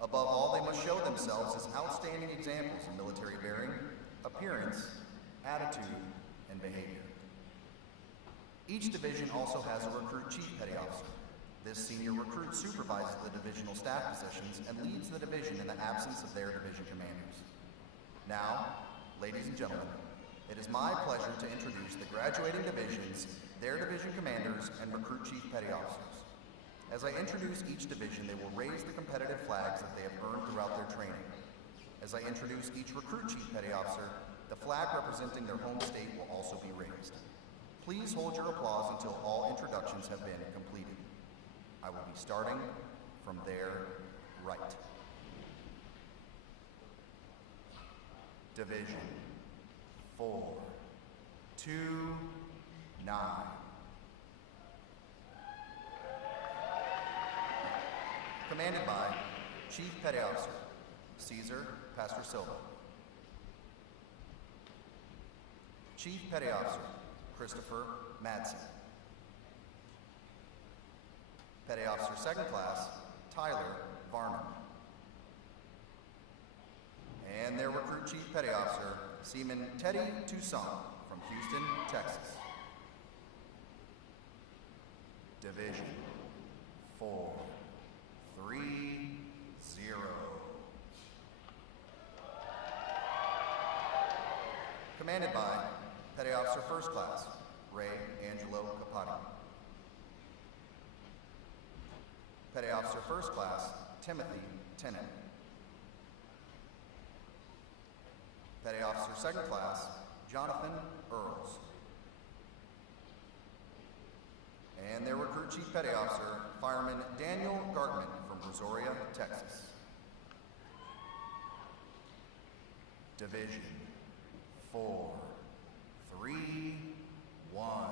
Above all, they must show themselves as outstanding examples of military bearing, appearance, attitude, and behavior. Each division also has a recruit chief petty officer. This senior recruit supervises the divisional staff positions and leads the division in the absence of their division commanders. Now, ladies and gentlemen, it is my pleasure to introduce the graduating divisions, their division commanders, and recruit chief petty officers. As I introduce each division, they will raise the competitive flags that they have earned throughout their training. As I introduce each recruit chief petty officer, the flag representing their home state will also be raised. Please hold your applause until all introductions have been completed. I will be starting from their right. Division 429. Commanded by Chief Petty Officer Caesar Pastor Silva. Chief Petty Officer Christopher Madsen. Petty Officer Second Class Tyler Varner. And their recruit Chief Petty Officer Seaman Teddy Toussaint from Houston, Texas. Division 430. Commanded by Petty Officer First Class Ray Angelo Capati. Petty Officer First Class Timothy Tennant. Petty Officer Second Class Jonathan Earls. And their recruit Chief Petty Officer Fireman Daniel Gartman from Brazoria, Texas. Division 431.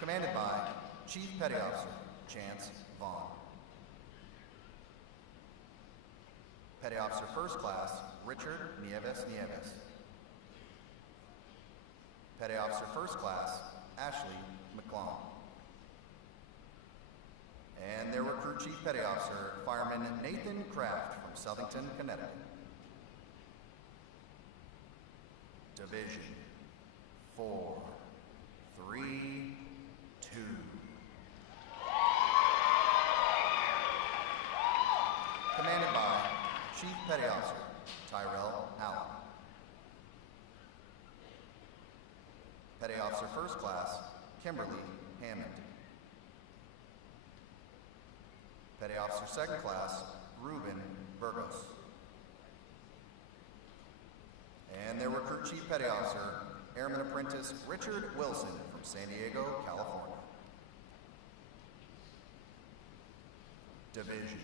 Commanded by Chief Petty Officer Chance Vaughn. Petty Officer First Class Richard Nieves. Petty Officer First Class Ashley McClung. And their Recruit Chief Petty Officer, Fireman Nathan Kraft from Southington, Connecticut. Division 4, 3, 2. Commanded by Chief Petty Officer Tyrell Allen. Petty Officer First Class Kimberly Hammond. Petty Officer Second Class Ruben Burgos. And their Recruit Chief Petty Officer, Airman Apprentice Richard Wilson from San Diego, California. Division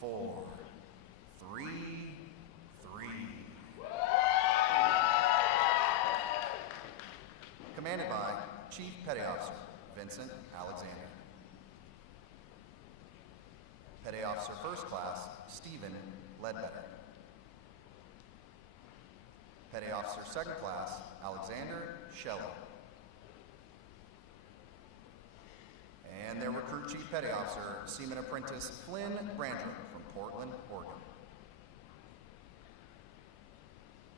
4, 3, 3. Commanded by Chief Petty Officer Vincent Alexander. Petty Officer First Class Stephen Ledbetter. Petty Officer Second Class Alexander Shelley. And their Recruit Chief Petty Officer, Seaman Apprentice Flynn Brandron from Portland, Oregon.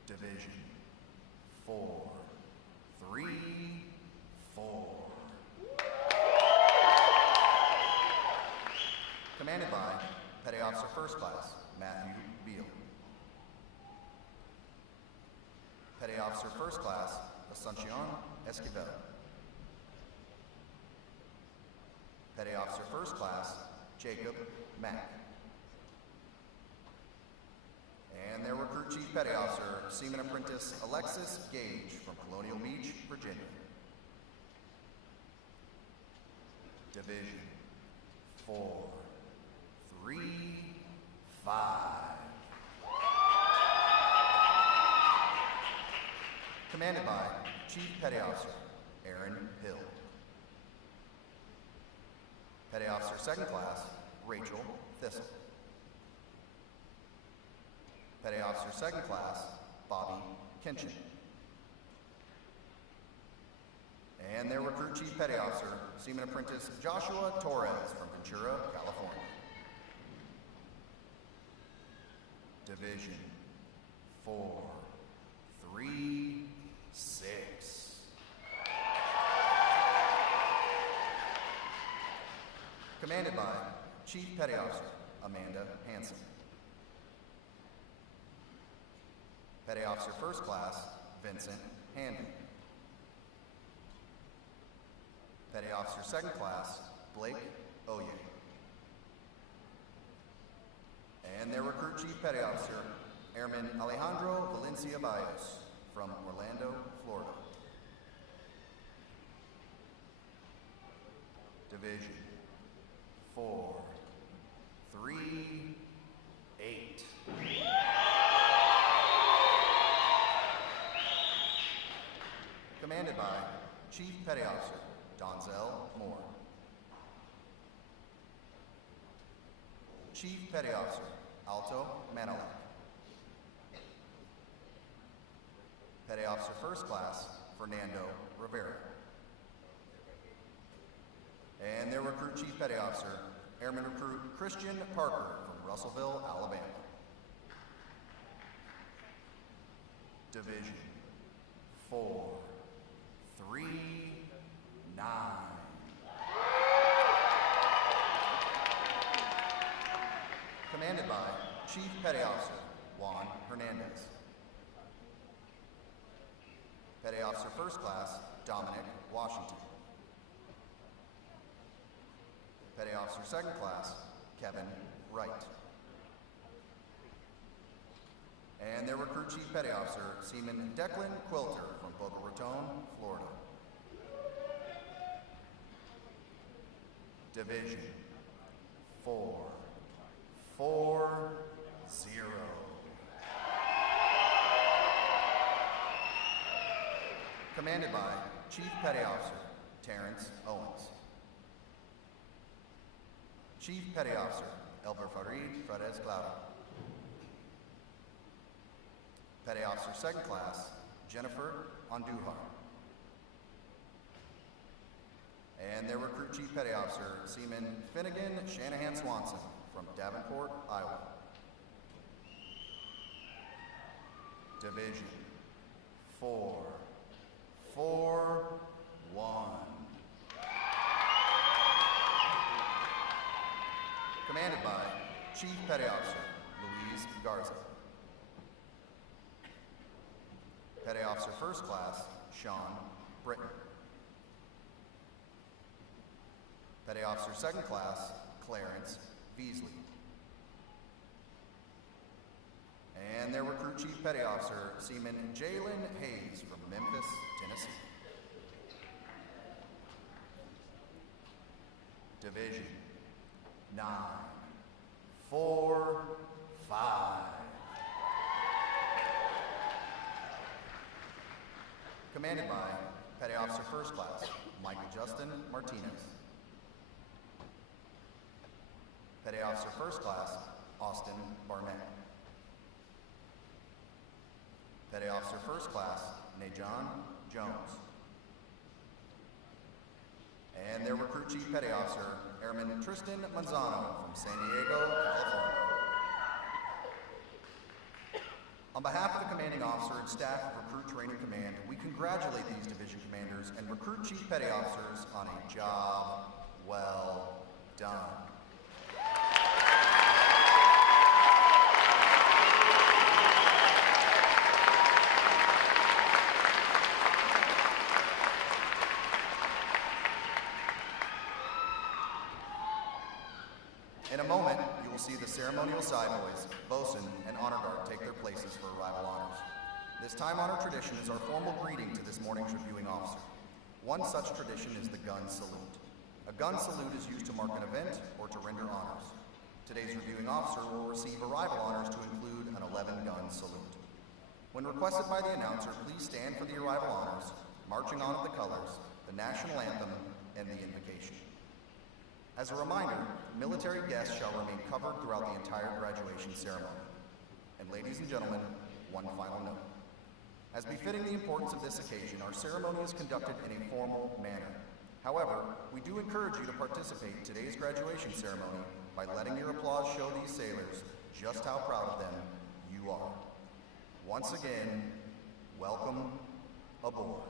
Division 4, 3, 4. Commanded by Petty Officer First Class Matthew Beal. Petty Officer First Class Asuncion Esquivel. Petty Officer First Class Jacob Mack. And their Recruit Chief Petty Officer, Seaman Apprentice Alexis Gage from Colonial Beach, Virginia. Division 4, 3, 5. Commanded by Chief Petty Officer Aaron Hill. Petty Officer Second Class Rachel Thistle. Petty Officer Second Class Bobby Kinchin. And their Recruit Chief Petty Officer, Seaman Apprentice Joshua Torres from Ventura, California. Division 4, 3, 6. Commanded by Chief Petty Officer Amanda Hanson. Petty Officer First Class Vincent Handy. Petty Officer Second Class Blake Oye. And their Recruit Chief Petty Officer Airman Alejandro Valencia Valles from Orlando, Florida. Division 4, 3, 8. Commanded by Chief Petty Officer Donzel Moore. Chief Petty Officer Alto Manalak. Petty Officer First Class Fernando Rivera. And their Recruit Chief Petty Officer, Airman Recruit Christian Parker from Russellville, Alabama. Division 4, 3, 9. Commanded by Chief Petty Officer Juan Hernandez. Petty Officer First Class Dominic Washington. Petty Officer Second Class Kevin Wright. And their Recruit Chief Petty Officer Seaman Declan Quilter from Boca Raton, Florida. Division 4, 4, 0. Commanded by Chief Petty Officer Terrence Owens. Chief Petty Officer Elber Farid Perez Claro. Petty Officer Second Class, Jennifer Andujar. And their Recruit Chief Petty Officer, Seaman Finnegan Shanahan Swanson from Davenport, Iowa. Division 441. Commanded by Chief Petty Officer Luis Garza. Petty Officer First Class Sean Britton. Petty Officer Second Class Clarence Beasley. And their Recruit Chief Petty Officer Seaman Jalen Hayes from Memphis, Tennessee. Division 945. Commanded by Petty Officer First Class Michael Justin Martinez. Petty Officer First Class Austin Barnett. Petty Officer First Class Najon Jones. And their Recruit Chief Petty Officer Airman Tristan Manzano from San Diego, California. On behalf of the Commanding Officer and staff of Recruit Training Command, we congratulate these division commanders and Recruit Chief Petty Officers on a job well done. In a moment, you will see the ceremonial side boys, bosun, and honor guard take their places for arrival honors. This time-honored tradition is our formal greeting to this morning's reviewing officer. One such tradition is the gun salute. A gun salute is used to mark an event or to render honors. Today's reviewing officer will receive arrival honors to include an 11-gun salute. When requested by the announcer, please stand for the arrival honors, marching on of the colors, the national anthem, and the invocation. As a reminder, military guests shall remain covered throughout the entire graduation ceremony. And ladies and gentlemen, one final note. As befitting the importance of this occasion, our ceremony is conducted in a formal manner. However, we do encourage you to participate in today's graduation ceremony by letting your applause show these sailors just how proud of them you are. Once again, welcome aboard.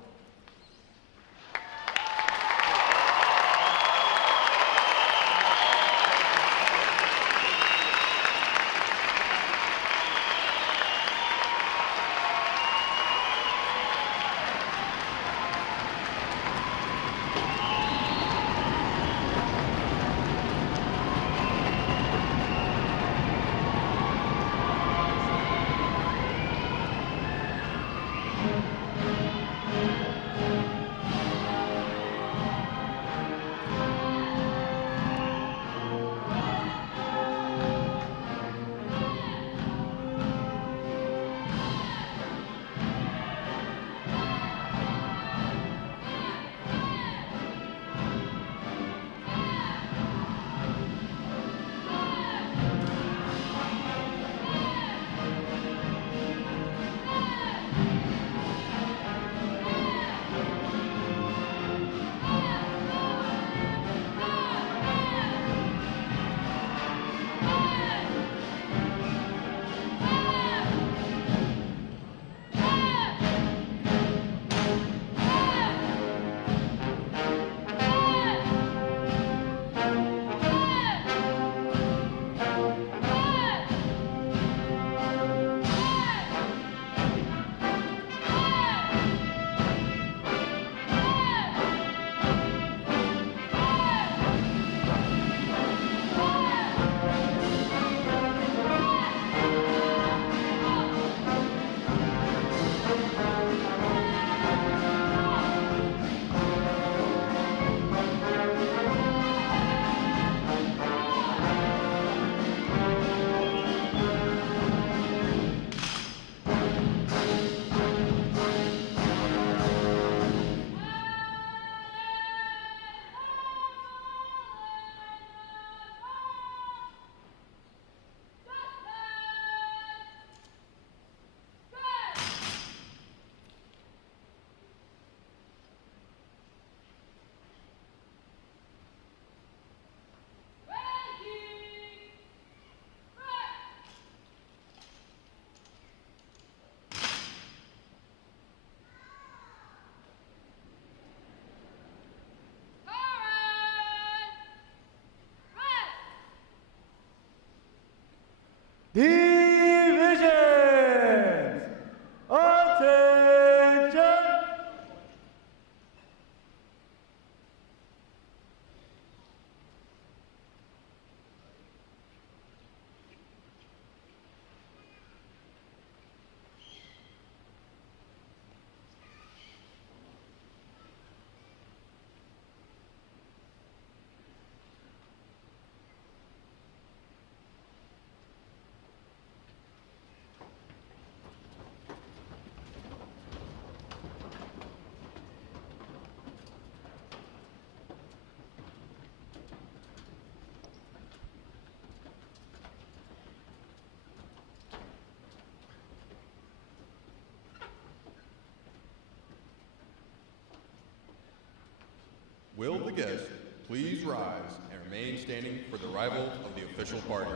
Will the guests please rise and remain standing for the arrival of the official party?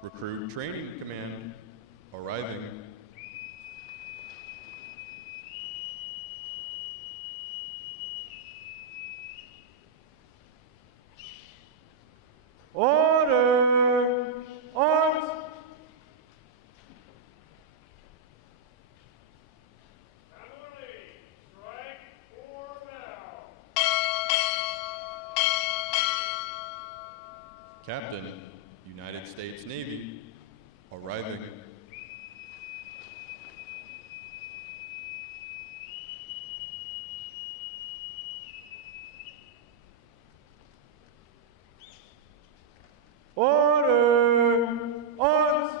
Recruit Training Command arriving. Order! Arms! Captain, United States Navy, arriving. Order! Arms!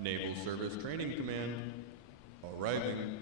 Naval Service Training Command, arriving.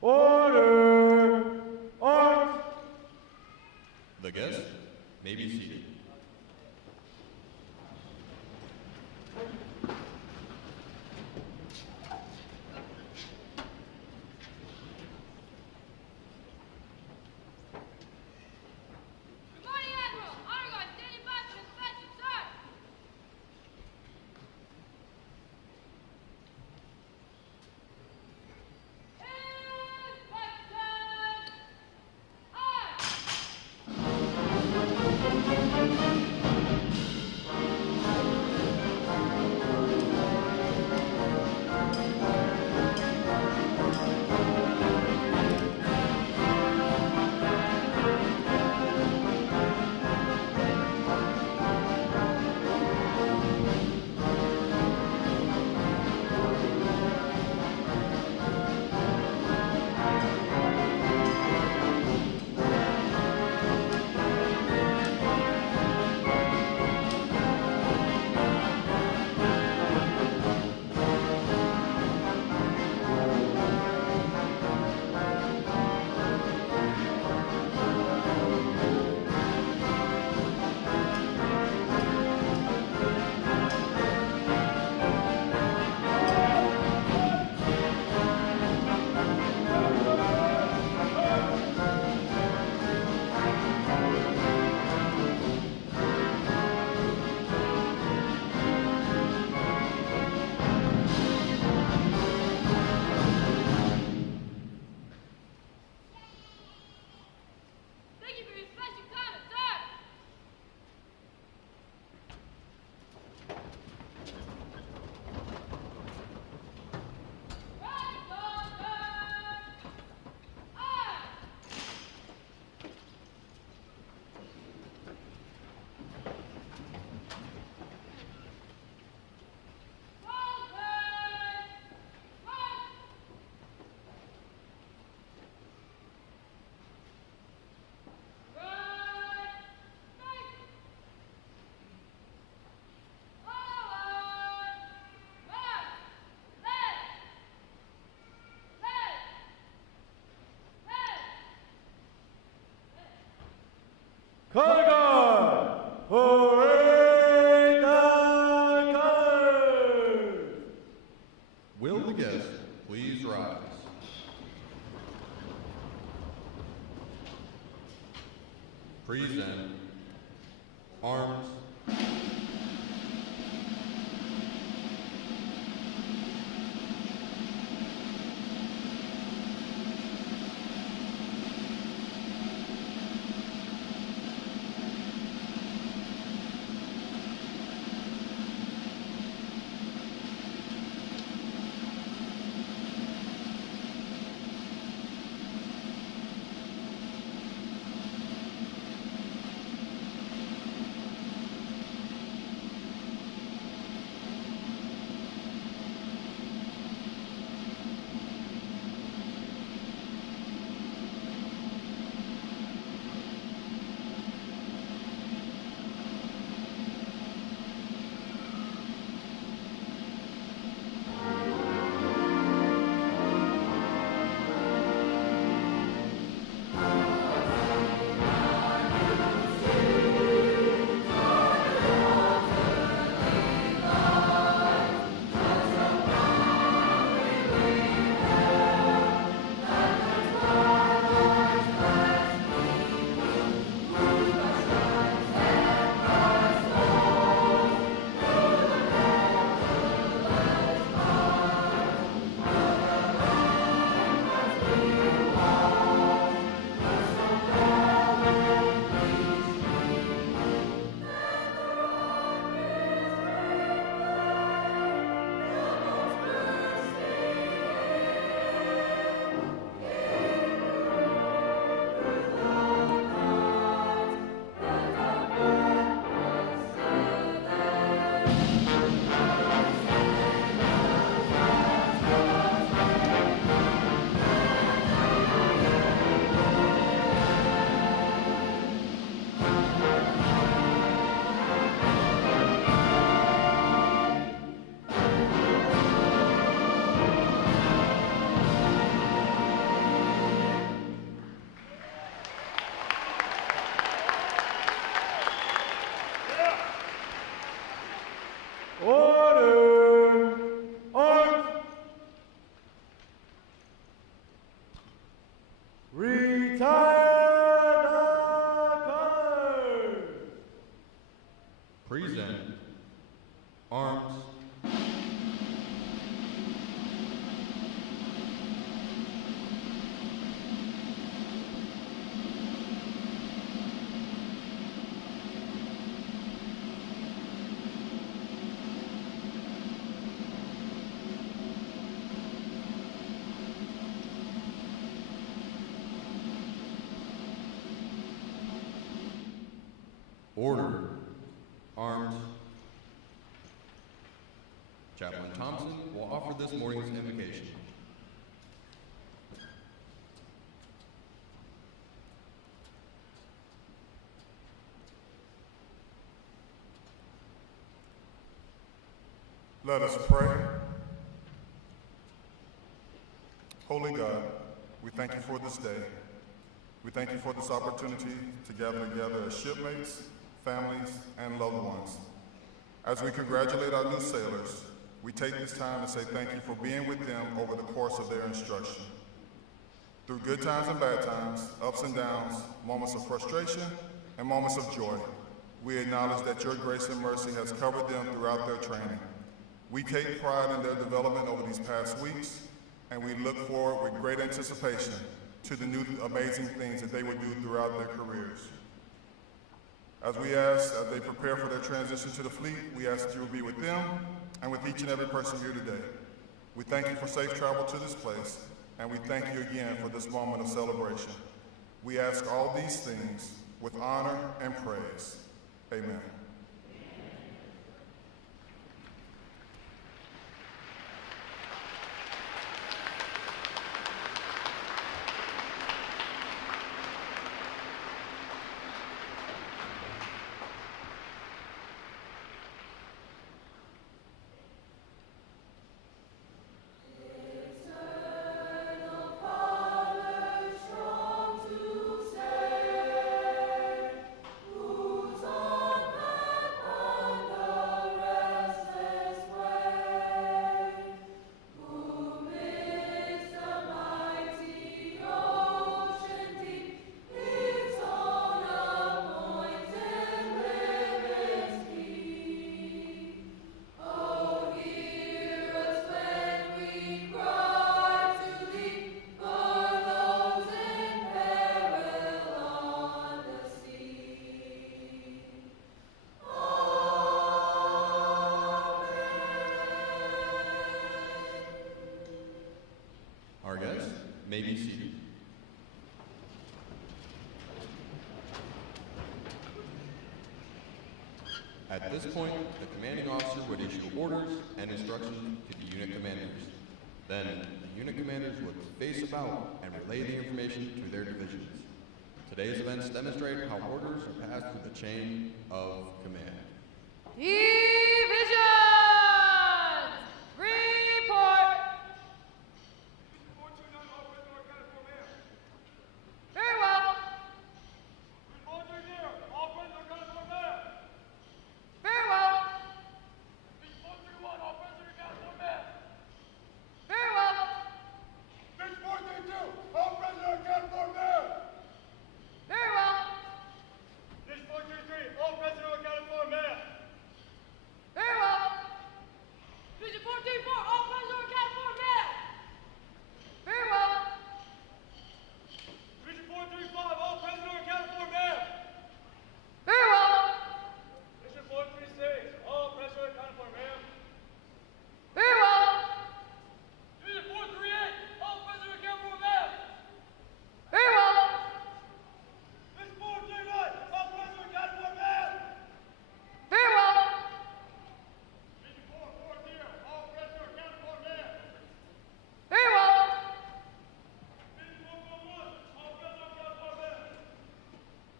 Order! Arms! The guests may be seated. Good morning, Admiral. Honor Guard standing by for inspection, sir. Inspection! Aye! Present. Arms. Present. Arms. Order. Arms. Chaplain Thompson will offer this morning's invocation. Let us pray. Holy God, we thank you for this day. We thank you for this opportunity to gather together as shipmates, families, and loved ones. As we congratulate our new sailors, we take this time to say thank you for being with them over the course of their instruction. Through good times and bad times, ups and downs, moments of frustration, and moments of joy, we acknowledge that your grace and mercy has covered them throughout their training. We take pride in their development over these past weeks, and we look forward with great anticipation to the new amazing things that they will do throughout their careers. As they prepare for their transition to the fleet, we ask that you will be with them and with each and every person here today. We thank you for safe travel to this place, and we thank you again for this moment of celebration. We ask all these things with honor and praise. Amen. Strong to say, whose may be seated. At this point, the commanding officer would issue orders and instructions to the unit commanders. Then, the unit commanders would face about and relay the information to their divisions. Today's events demonstrate how orders are passed through the chain of command. Divisions! Report! Very well. Very well. Very well. Very well. Very well. Division 434, all present or accounted for, man. Very well. Division 435, all present or accounted for, man. Very well. Division 436, all present or accounted for, man. Very well. Division 438, all present or accounted for, man. Very well. Division 439, all present or accounted for, man. Very well. Very well.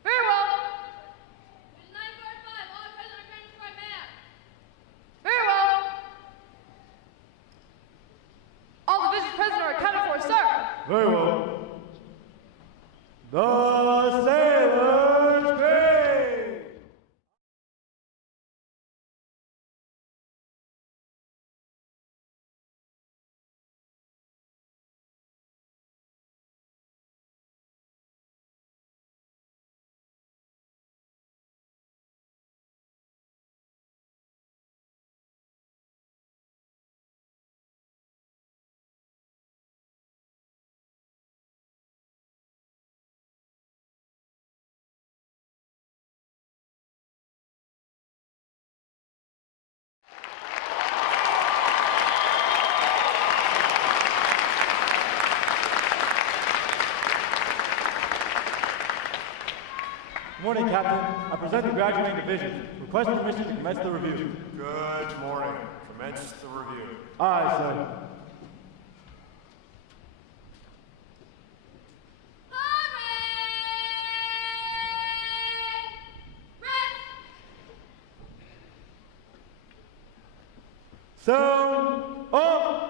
Very well. Very well. All divisions present are accounted for, sir. Very well. The Sailor's Grade! Good morning, Captain. I present the graduating division. Request permission to commence the review. Good morning. Commence the review. Aye, sir. Sound off!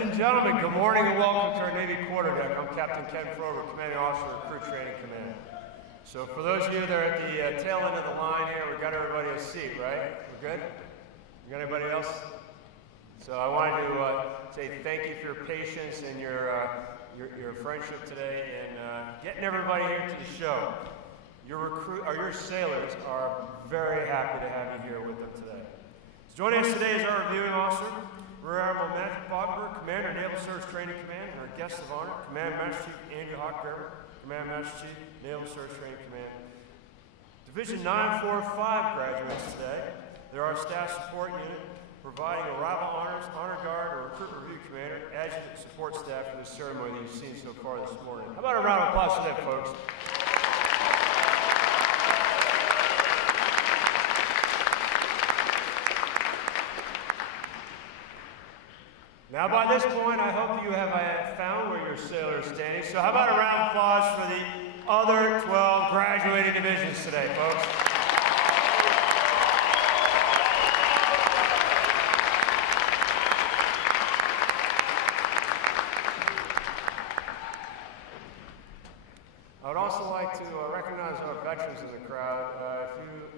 Ladies and gentlemen, good morning and welcome to our Navy quarterdeck. I'm Captain Ken Frober, Commanding Officer of Crew Training Command. So for those of you that are at the tail end of the line here, we got everybody a seat, right? We're good? You got anybody else? So I wanted to say thank you for your patience and your friendship today and getting everybody here to the show. Your sailors are very happy to have you here with them today. So joining us today is our reviewing officer, Rear Admiral Matthew Bogberg, Commander, Naval Service Training Command, and our guest of honor, Command Master Chief Andy Hockbearer, Command Master Chief, Naval Service Training Command. Division 945 graduates today. They're our staff support unit, providing arrival honors, honor guard, or recruit review commander, adjunct support staff for the ceremony that you've seen so far this morning. How about a round of applause for them, folks? Now, by this point, I hope you have found where your sailor is standing. So how about a round of applause for the other 12 graduating divisions today, folks? I would also like to recognize our veterans in the crowd.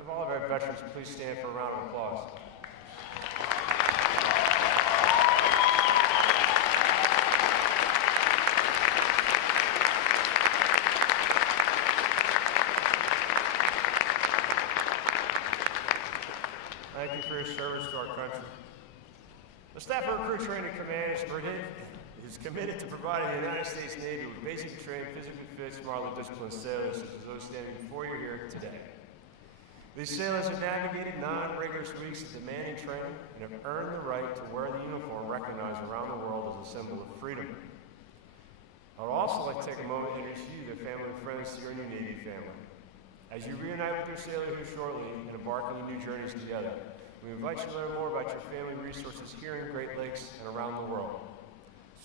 If all of our veterans, please stand for a round of applause. Thank you for your service to our country. The staff of Crew Training Command is committed to providing the United States Navy with basic trained, physically fit, smartly disciplined sailors such as those standing before you here today. These sailors have navigated 9 rigorous weeks of demanding training and have earned the right to wear the uniform recognized around the world as a symbol of freedom. I would also like to take a moment to introduce you, their family and friends, to your new Navy family. As you reunite with your sailors here shortly and embark on your new journeys together, we invite you to learn more about your family resources here in Great Lakes and around the world.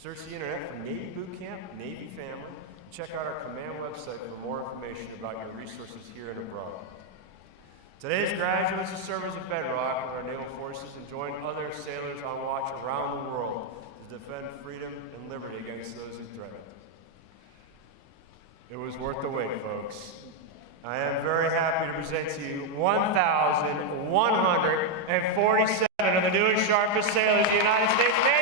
Search the internet for Navy Boot Camp, Navy Family, and check out our command website for more information about your resources here and abroad. Today's graduates will serve as a bedrock of our naval forces and join other sailors on watch around the world to defend freedom and liberty against those who threaten it. It was worth the wait, folks. I am very happy to present to you 1,147 of the newest, sharpest sailors of the United States Navy.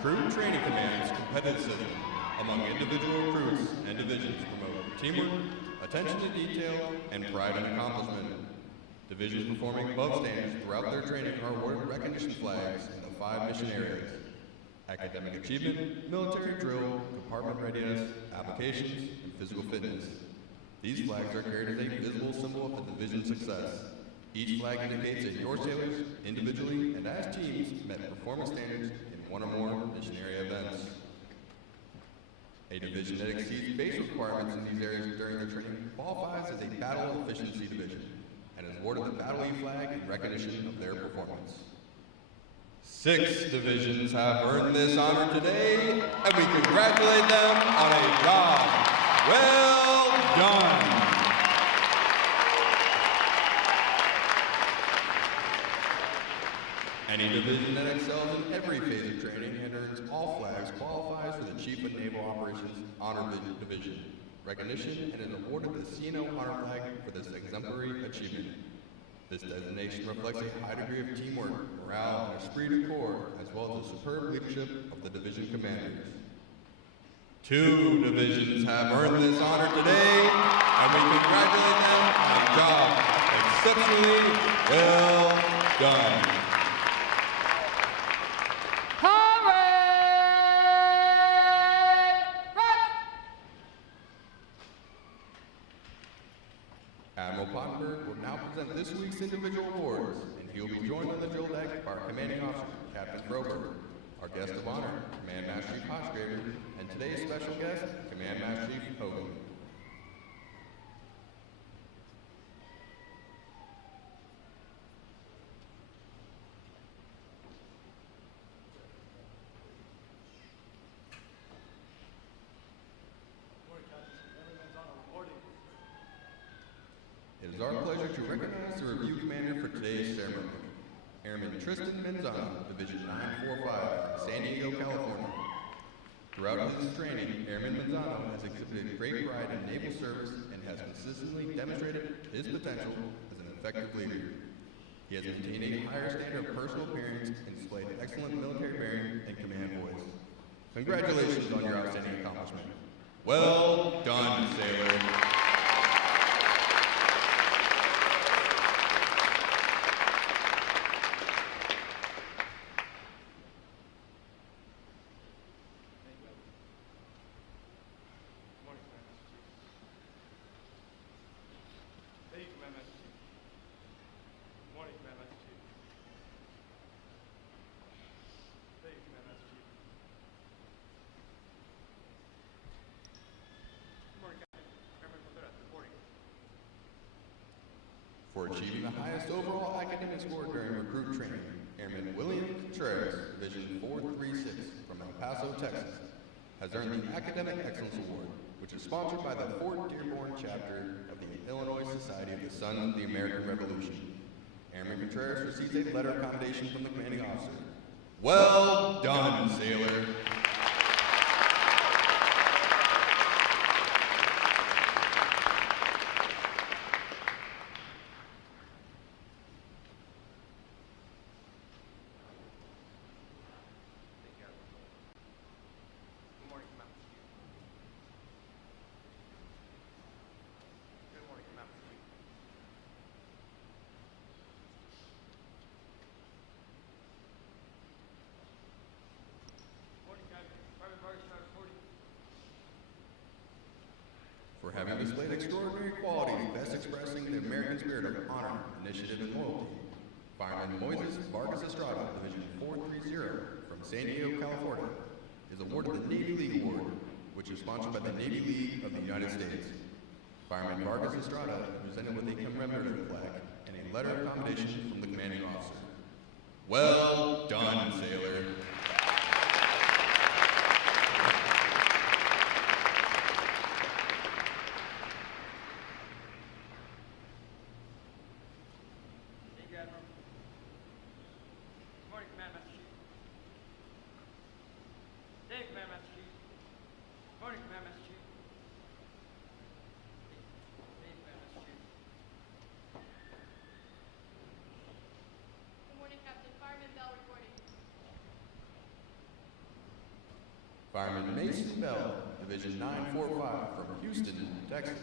Crew Training Command's competitiveness among individual recruits and divisions promote teamwork, attention to detail, and pride in accomplishment. Divisions performing above standards throughout their training are awarded recognition flags in the 5 mission areas: academic achievement, military drill, compartment readiness, applications, and physical fitness. These flags are carried as a visible symbol of the division's success. Each flag indicates that your sailors, individually and as teams, met performance standards in 1 or more mission area events. A division that exceeds base requirements in these areas during their training qualifies as a battle efficiency division and is awarded the Battle E flag in recognition of their performance. 6 divisions have earned this honor today, and we congratulate them on a job well done. Any division that excels in every phase of training and earns all flags qualifies for the Chief of Naval Operations Honor Division recognition and is awarded the CNO Honor Flag for this exemplary achievement. This designation reflects a high degree of teamwork, morale, and esprit de corps, as well as the superb leadership of the division commanders. 2 divisions have earned this honor today, and we congratulate them on a job exceptionally well done. Admiral Pottenberg will now present this week's individual awards, and he will be joined on the drill deck by our commanding officer, Captain Frober. our guest of honor, Command Master Chief Hotchgraver, and today's special guest, Command Master Chief Hogan. It is our pleasure to recognize the review commander for today's ceremony, Airman Tristan Menzano, Division 945, San Diego, California. Throughout his training, Airman Menzano has exhibited great pride in naval service and has consistently demonstrated his potential as an effective leader. He has maintained a higher standard of personal appearance and displayed excellent military bearing and command voice. Congratulations on your outstanding accomplishment. Well done, sailor. For achieving the highest overall academic score during recruit training, Airman William Contreras, Division 436 from El Paso, Texas, has earned the Academic Excellence Award, which is sponsored by the Fort Dearborn chapter of the Illinois Society of the Sons of the American Revolution. Airman Contreras receives a letter of commendation from the commanding officer. Well done, sailor. For having displayed extraordinary qualities best expressing the American spirit of honor, initiative, and loyalty, Fireman Moises Vargas Estrada, Division 430 from San Diego, California, is awarded the Navy League Award, which is sponsored by the Navy League of the United States. Fireman Vargas Estrada is presented with a commemorative flag and a letter of commendation from the commanding officer. Well done, sailor. Fireman Mason Bell, Division 945 from Houston, Texas,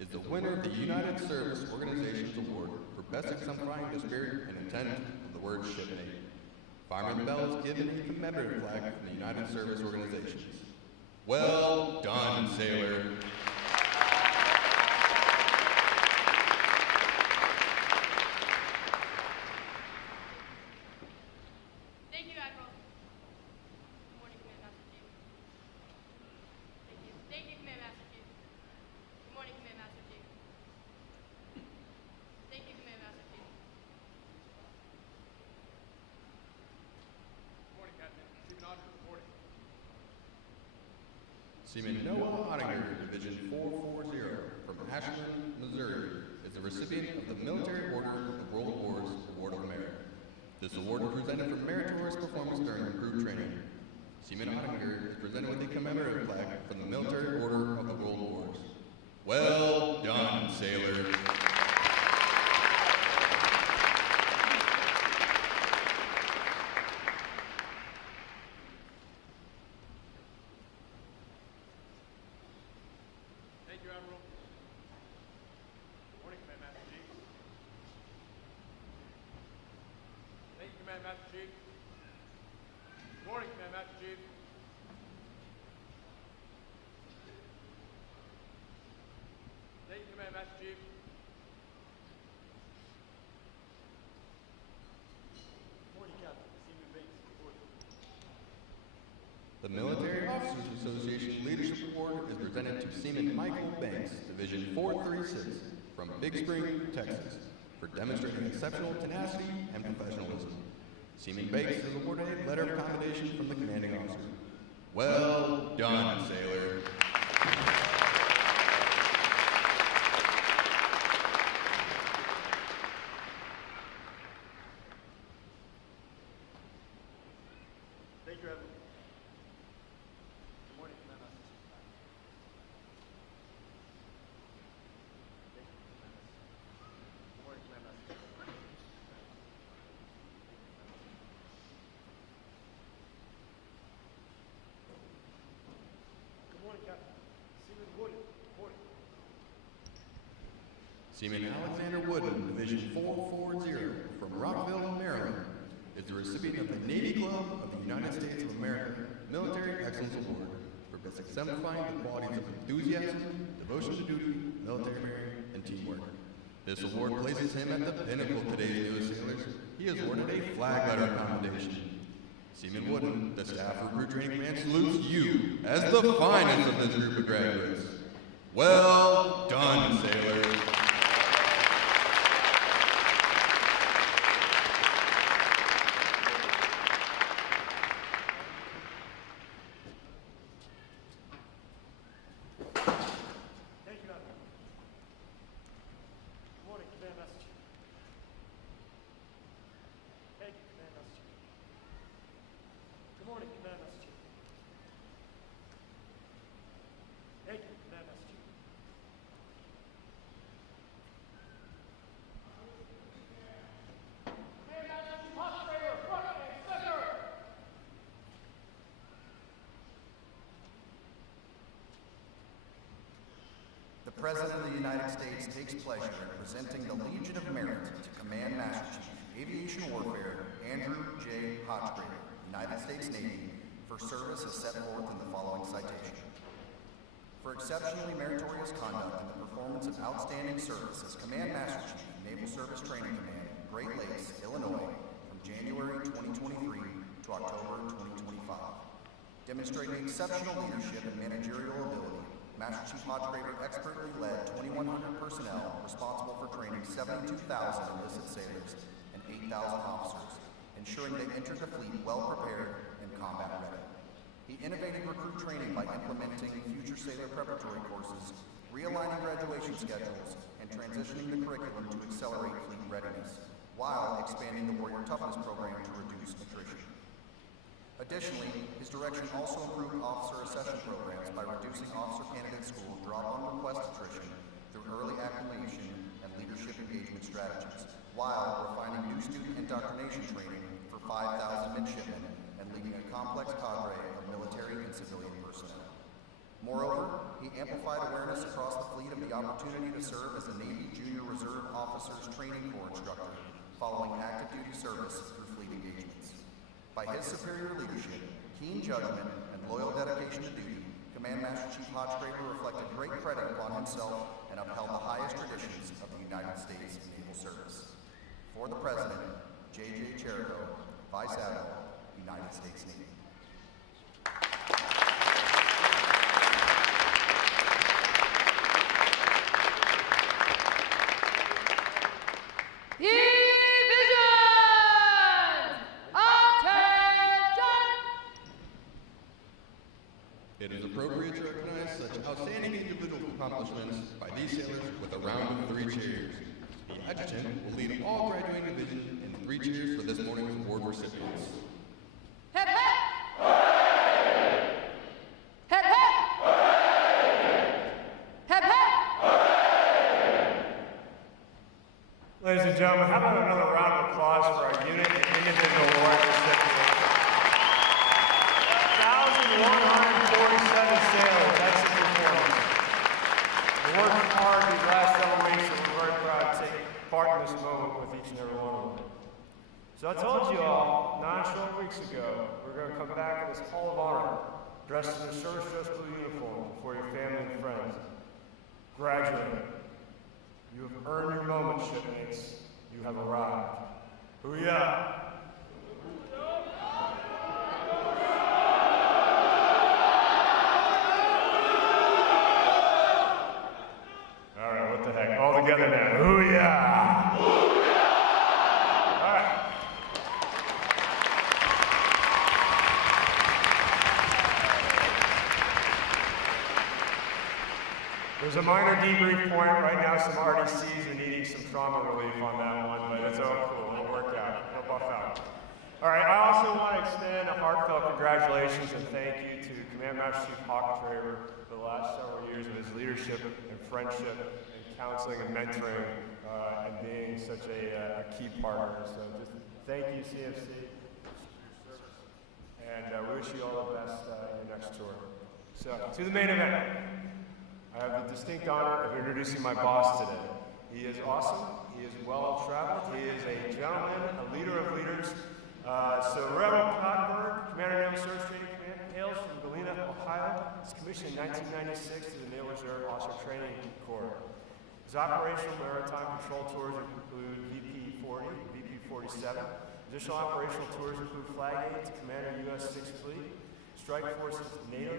is the winner of the United Service Organizations Award for best exemplifying the spirit and intent of the word shipmate. Fireman Bell is given a commemorative flag from the United Service Organizations. Well done, sailor. Seaman Noah Ottinger, Division 440 from Ashland, Missouri, is the recipient of the Military Order of the World Wars Award of Merit. This award is presented for meritorious performance during recruit training. Seaman Ottinger is presented with a commemorative flag from the Military Order of the World Wars. Well done, sailor. The Military Officers Association Leadership Award is presented to Seaman Michael Banks, Division 436, from Big Spring, Texas, for demonstrating exceptional tenacity and professionalism. Seaman Banks is awarded a letter of commendation from the commanding officer. Well done, sailor. Thank you, Evan. Good morning, Commander. Good morning, Commander. Good morning, Captain. Seaman Wood. Report. Seaman Alexander Wooden, Division 440, from Rockville, Maryland, is the recipient of the Navy Club of the United States of America Military Excellence Award for best exemplifying the qualities of enthusiasm, devotion to duty, military bearing, and teamwork. This award places him at the pinnacle of today's newest sailors. He is awarded a flag letter of commendation. Seaman Wooden, the Staff Recruit Training Command, salutes you as the finest of this group of graduates. Well done, sailors. Thank you, Evan. Good morning, Command Message. Thank you, Command Message. Good morning, Command Message. Thank you, Command Message. The President of the United States takes pleasure in presenting the Legion of Merit to Command Master Chief, Aviation Warfare, Andrew J. Hotchgraver, United States Navy, for service as set forth in the following citation. For exceptionally meritorious conduct in the performance of outstanding service as Command Master Chief, Naval Service Training Command, Great Lakes, Illinois, from January 2023 to October 2025. Demonstrating exceptional leadership and managerial ability, Master Chief Hotchgraver expertly led 2,100 personnel responsible for training 72,000 enlisted sailors and 8,000 officers, ensuring they entered the fleet well prepared and combat ready. He innovated recruit training by implementing future sailor preparatory courses, realigning graduation schedules, and transitioning the curriculum to accelerate fleet readiness, while expanding the Warrior Toughness program to reduce attrition. Additionally, his direction also improved officer accession programs by reducing officer candidate school drop-on request attrition through early acclimation and leadership engagement strategies, while refining new student indoctrination training for 5,000 midshipmen and leading a complex cadre of military and civilian personnel. Moreover, he amplified awareness across the fleet of the opportunity to serve as a Navy Junior Reserve Officers Training Corps instructor following active duty service through fleet engagements. By his superior leadership, keen judgment, and loyal dedication to duty, Command Master Chief Hotchgraver reflected great credit upon himself and upheld the highest traditions of the United States Naval Service. For the President, J.J. Cherico, Vice Admiral, United States Navy. It is appropriate to recognize such outstanding individual accomplishments by these sailors with a round of 3 cheers. The adjutant will lead all graduating division in 3 cheers for this morning's award recipients. Hip hip! Hip hip! Hip hip! Ladies and gentlemen, how about another round of applause for our unit and individual award recipients? 1,147 sailors, that's the performance. We worked hard these last several weeks, and we're very proud to take part in this moment with each and every one of them. So I told you all 9 short weeks ago, we're going to come back in this Hall of Honor, dressed in a service dress blue uniform for your family and friends. Graduating. You have earned your moment, shipmates. You have arrived. Hoo-yah! minor debrief point. Right now, some RTCs are needing some trauma relief on that one, but it's all cool. It'll work out. It'll buff out. All right, I also want to extend a heartfelt congratulations and thank you to Command Master Chief Hockentraber for the last several years of his leadership and friendship and counseling and mentoring and being such a key partner. So just thank you, CMC, and we wish you all the best in your next tour. So, to the main event. I have the distinct honor of introducing my boss today. He is awesome. He is well-traveled. He is a gentleman, a leader of leaders. So Rebel Codberg, Commander Naval Service Training Command, hails from Galena, Ohio. He's commissioned in 1996 to the Naval Reserve Officer Training Corps. His operational maritime patrol tours include VP-40, VP-47. Additional operational tours include Flag Aid to Commander U.S. 6th Fleet, Strike Forces NATO,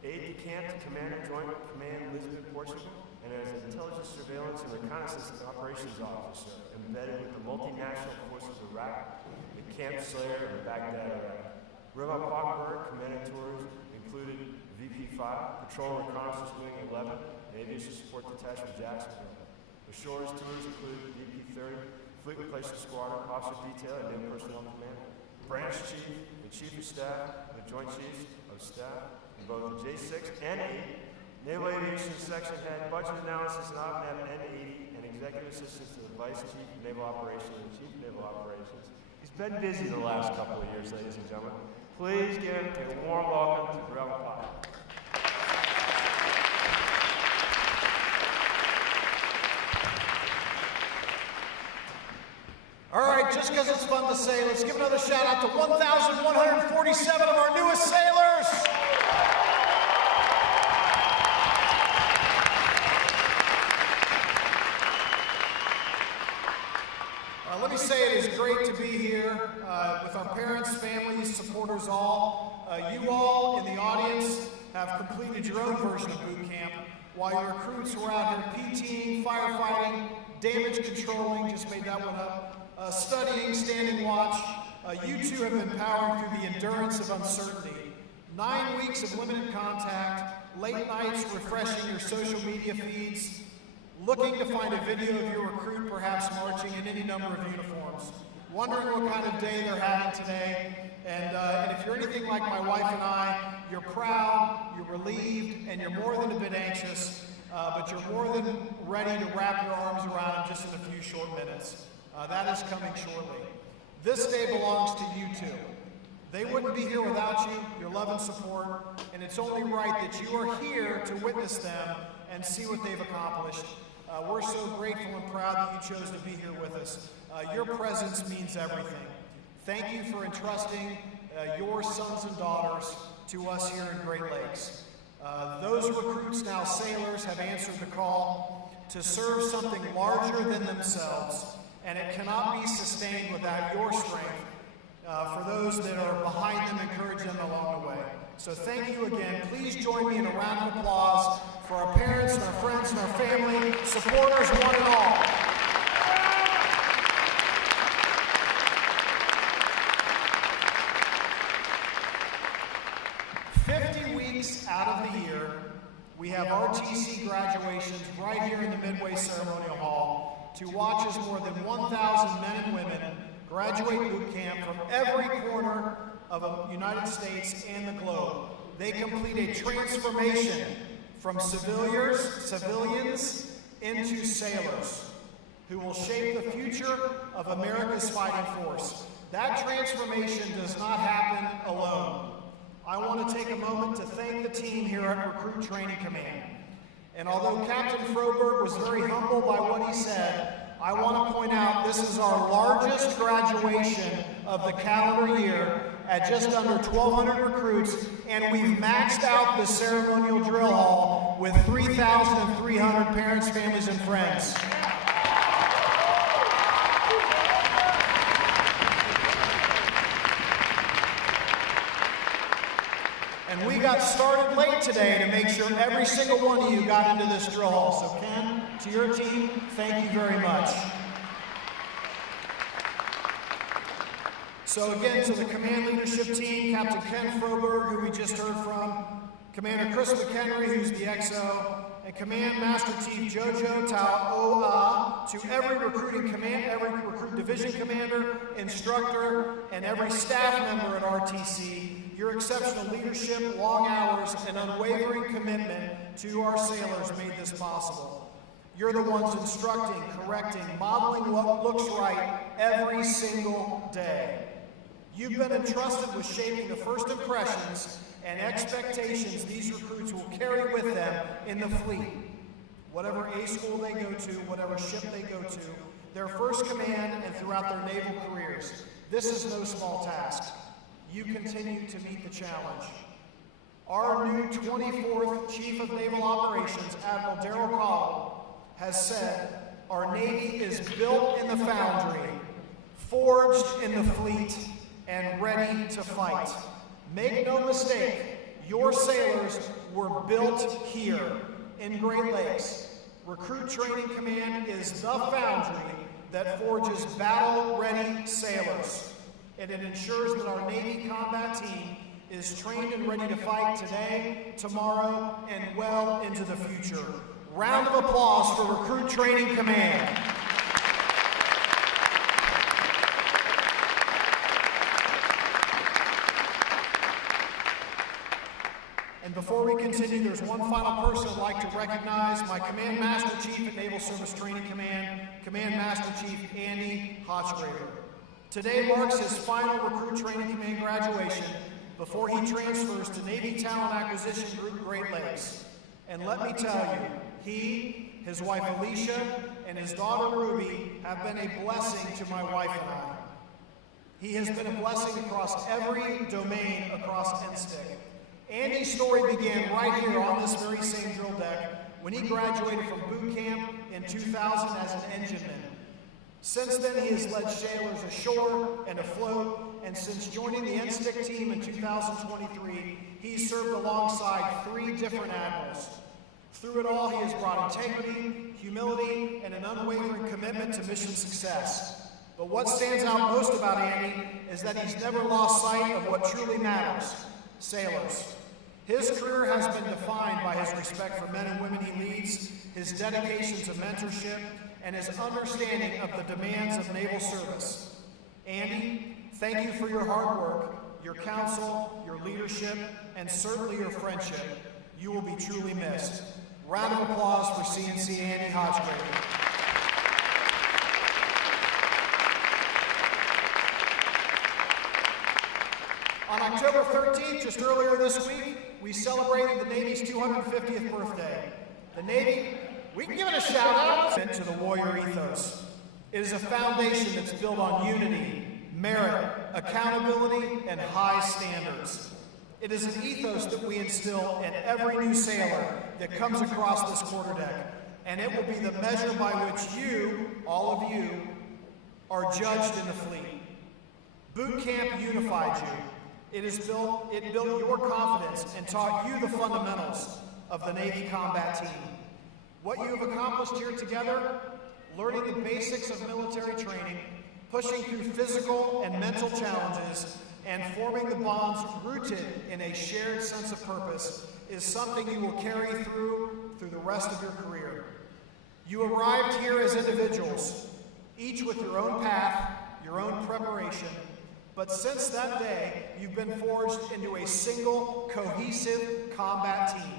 Aid de Camp to Commander Joint Command Lisbon, Portugal, and as Intelligence, Surveillance, and Reconnaissance Operations Officer, embedded with the multinational forces of Iraq, the Camp Slayer, and Baghdad, Iraq. Rebel Codberg commanding tours included VP-5, Patrol and Reconnaissance Wing 11, and Aviation Support Detachment Jacksonville. The shores tours include VP-30, Fleet Replacement Squadron, Officer Detail, and Naval Personnel Command. Branch Chief, the Chief of Staff, the Joint Chiefs of Staff, in both the J6 and 8, Naval Aviation Section Head, Budget Analysis and OpNav N80, and Executive Assistant to the Vice Chief of Naval Operations and Chief of Naval Operations. He's been busy the last couple of years, ladies and gentlemen. Please give him a warm welcome to Rebel Pod. All right, just because it's fun to say, let's give another shout out to 1,147 of our newest sailors. Let me say it is great to be here with our parents, families, supporters all. You all in the audience have completed your own version of boot camp, while your recruits were out here PTing, firefighting, damage controlling, just made that one up, studying, standing watch. You two have been powering through the endurance of uncertainty. 9 weeks of limited contact, late nights refreshing your social media feeds, looking to find a video of your recruit perhaps marching in any number of uniforms, wondering what kind of day they're having today, and if you're anything like my wife and I, you're proud, you're relieved, and you're more than a bit anxious, but you're more than ready to wrap your arms around them just in a few short minutes. That is coming shortly. This day belongs to you two. They wouldn't be here without you, your love and support, and it's only right that you are here to witness them and see what they've accomplished. We're so grateful and proud that you chose to be here with us. Your presence means everything. Thank you for entrusting your sons and daughters to us here in Great Lakes. Those recruits, now sailors, have answered the call to serve something larger than themselves, and it cannot be sustained without your strength for those that are behind them, encourage them along the way. So thank you again. Please join me in a round of applause for our parents and our friends and our family, supporters, one and all. Out of the year, we have RTC graduations right here in the Midway Ceremonial Hall to watch as more than 1,000 men and women graduate boot camp from every corner of the United States and the globe. They complete a transformation from civilians into sailors who will shape the future of America's fighting force. That transformation does not happen alone. I want to take a moment to thank the team here at Recruit Training Command. And although Captain Froberg was very humble by what he said, I want to point out this is our largest graduation of the calendar year at just under 1,200 recruits, and we've maxed out the ceremonial drill hall with 3,300 parents, families, and friends. And we got started late today to make sure every single one of you got into this drill hall. So Ken, to your team, thank you very much. So again, to the command leadership team, Captain Ken Froberg, who we just heard from, Commander Chris McHenry, who's the XO, and Command Master Chief Jojo Ta'oa, to every recruiting command, every recruit division commander, instructor, and every staff member at RTC, your exceptional leadership, long hours, and unwavering commitment to our sailors made this possible. You're the ones instructing, correcting, modeling what looks right every single day. You've been entrusted with shaping the first impressions and expectations these recruits will carry with them in the fleet. Whatever A school they go to, whatever ship they go to, their first command and throughout their naval careers. This is no small task. You continue to meet the challenge. Our new 24th Chief of Naval Operations, Admiral Darrell Cowell, has said, our Navy is built in the foundry, forged in the fleet, and ready to fight. Make no mistake, your sailors were built here in Great Lakes. Recruit Training Command is the foundry that forges battle-ready sailors, and it ensures that our Navy combat team is trained and ready to fight today, tomorrow, and well into the future. Round of applause for Recruit Training Command. And before we continue, there's one final person I'd like to recognize, my Command Master Chief at Naval Service Training Command, Command Master Chief Andy Hotchgraver. Today marks his final Recruit Training Command graduation before he transfers to Navy Talent Acquisition Group Great Lakes. And let me tell you, he, his wife Alicia, and his daughter Ruby have been a blessing to my wife and I. He has been a blessing across every domain across NSTIC. Andy's story began right here on this very same drill deck when he graduated from boot camp in 2000 as an engineman. Since then, he has led sailors ashore and afloat, and since joining the NSTIC team in 2023, he's served alongside 3 different admirals. Through it all, he has brought integrity, humility, and an unwavering commitment to mission success. But what stands out most about Andy is that he's never lost sight of what truly matters: sailors. His career has been defined by his respect for men and women he leads, his dedication to mentorship, and his understanding of the demands of naval service. Andy, thank you for your hard work, your counsel, your leadership, and certainly your friendship. You will be truly missed. Round of applause for CNC Andy Hotchgraver. On October 13th, just earlier this week, we celebrated the Navy's 250th birthday. The Navy, we can give it a shout out to the warrior ethos. It is a foundation that's built on unity, merit, accountability, and high standards. It is an ethos that we instill in every new sailor that comes across this quarterdeck, and it will be the measure by which you, all of you, are judged in the fleet. Boot camp unified you. It built your confidence and taught you the fundamentals of the Navy combat team. What you have accomplished here together, learning the basics of military training, pushing through physical and mental challenges, and forming the bonds rooted in a shared sense of purpose, is something you will carry through the rest of your career. You arrived here as individuals, each with your own path, your own preparation, but since that day, you've been forged into a single, cohesive combat team.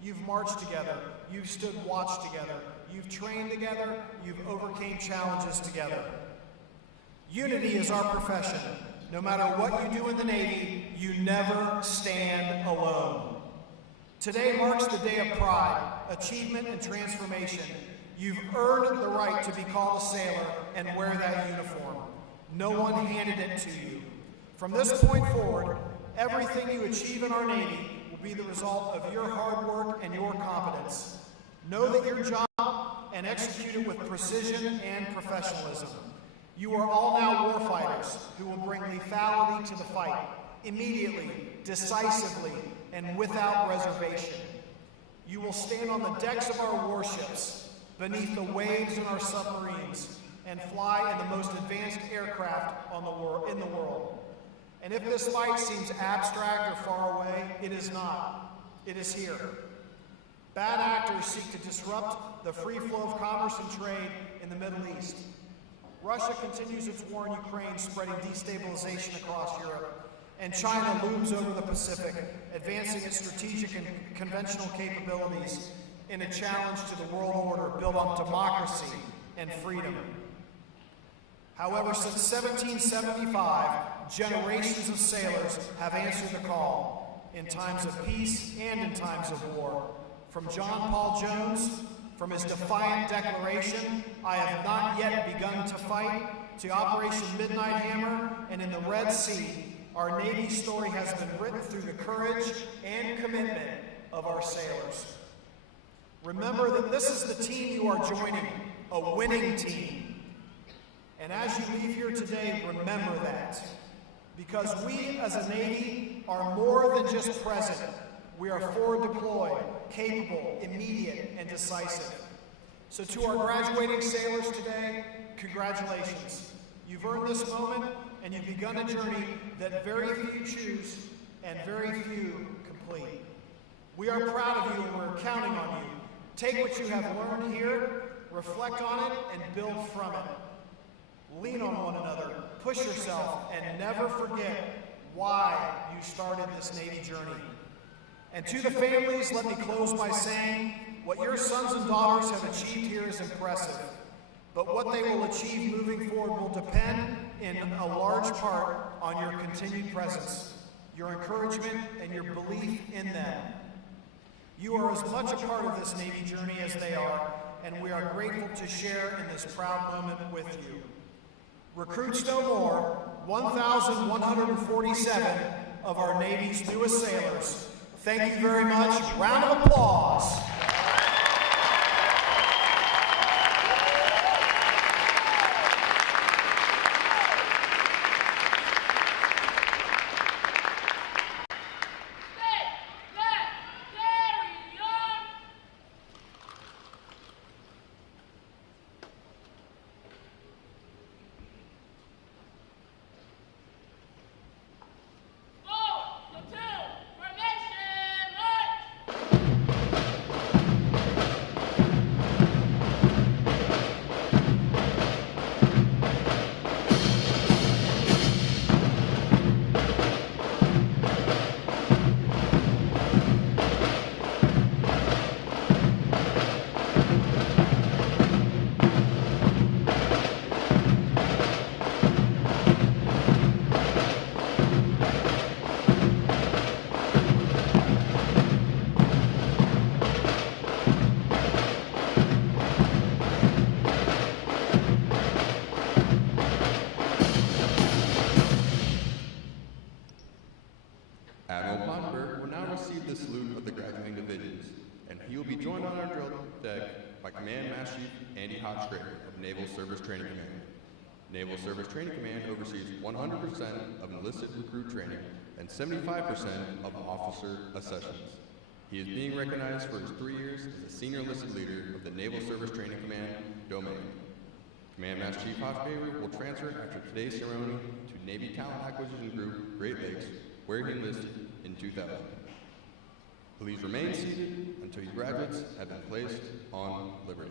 You've marched together, you've stood watch together, you've trained together, you've overcame challenges together. Unity is our profession. No matter what you do in the Navy, you never stand alone. Today marks the day of pride, achievement, and transformation. You've earned the right to be called a sailor and wear that uniform. No one handed it to you. From this point forward, everything you achieve in our Navy will be the result of your hard work and your competence. Know that your job and execute it with precision and professionalism. You are all now warfighters who will bring lethality to the fight, immediately, decisively, and without reservation. You will stand on the decks of our warships, beneath the waves in our submarines, and fly in the most advanced aircraft in the world. And if this fight seems abstract or far away, it is not. It is here. Bad actors seek to disrupt the free flow of commerce and trade in the Middle East. Russia continues its war in Ukraine, spreading destabilization across Europe. And China looms over the Pacific, advancing its strategic and conventional capabilities in a challenge to the world order built on democracy and freedom. However, since 1775, generations of sailors have answered the call in times of peace and in times of war. From John Paul Jones, from his defiant declaration, "I have not yet begun to fight," to Operation Midnight Hammer, and in the Red Sea, our Navy story has been written through the courage and commitment of our sailors. Remember that this is the team you are joining, a winning team. And as you leave here today, remember that. Because we as a Navy are more than just present. We are forward deployed, capable, immediate, and decisive. So to our graduating sailors today, congratulations. You've earned this moment, and you've begun a journey that very few choose and very few complete. We are proud of you, and we're counting on you. Take what you have learned here, reflect on it, and build from it. Lean on one another, push yourself, and never forget why you started this Navy journey. And to the families, let me close by saying, what your sons and daughters have achieved here is impressive. But what they will achieve moving forward will depend in a large part on your continued presence, your encouragement, and your belief in them. You are as much a part of this Navy journey as they are, and we are grateful to share in this proud moment with you. Recruits no more, 1,147 of our Navy's newest sailors. Thank you very much. Round of applause. Naval Service Training Command. Naval Service Training Command oversees 100% of enlisted recruit training and 75% of officer accessions. He is being recognized for his 3 years as a senior enlisted leader of the Naval Service Training Command domain. Command Master Chief Hodge Baber will transfer after today's ceremony to Navy Talent Acquisition Group, Great Lakes, where he enlisted in 2000. Please remain seated until your graduates have been placed on liberty.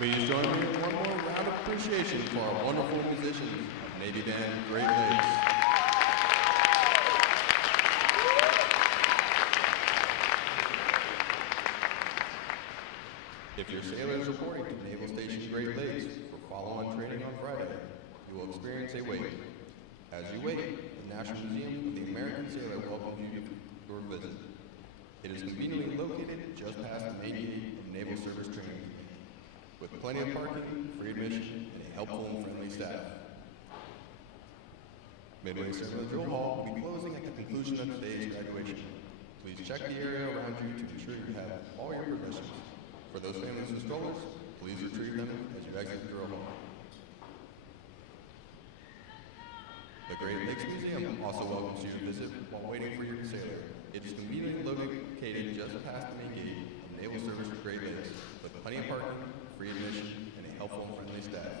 Please join me in one more round of appreciation for our wonderful musicians of Navy Band Great Lakes. If your sailor is reporting to Naval Station Great Lakes for follow-on training on Friday, you will experience a wait. As you wait, the National Museum of the American Sailor welcomes you to your visit. It is conveniently located just past the main gate of Naval Service Training, with plenty of parking, free admission, and a helpful and friendly staff. Midway Ceremonial Drill Hall will be closing at the conclusion of today's graduation. Please check the area around you to ensure you have all your possessions. For those families with strollers, please retrieve them as you exit the drill hall. The Great Lakes Museum also welcomes you to visit while waiting for your sailor. It is conveniently located just past the main gate of Naval Service Great Lakes, with plenty of parking, free admission, and a helpful and friendly staff.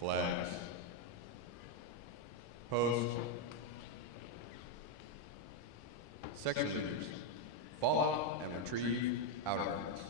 Flags. Post. Section leaders, fall out and retrieve outer arms.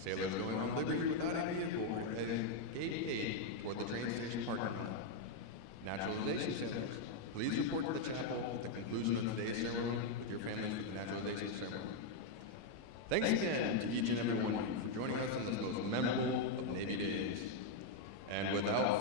Sailors going on liberty without a vehicle are heading gate 8 toward the train station parking lot. Naturalization sailors, please report to the chapel at the conclusion of today's ceremony with your families for the naturalization ceremony. Thanks again to each and every one of you for joining us on this most memorable of Navy days. And without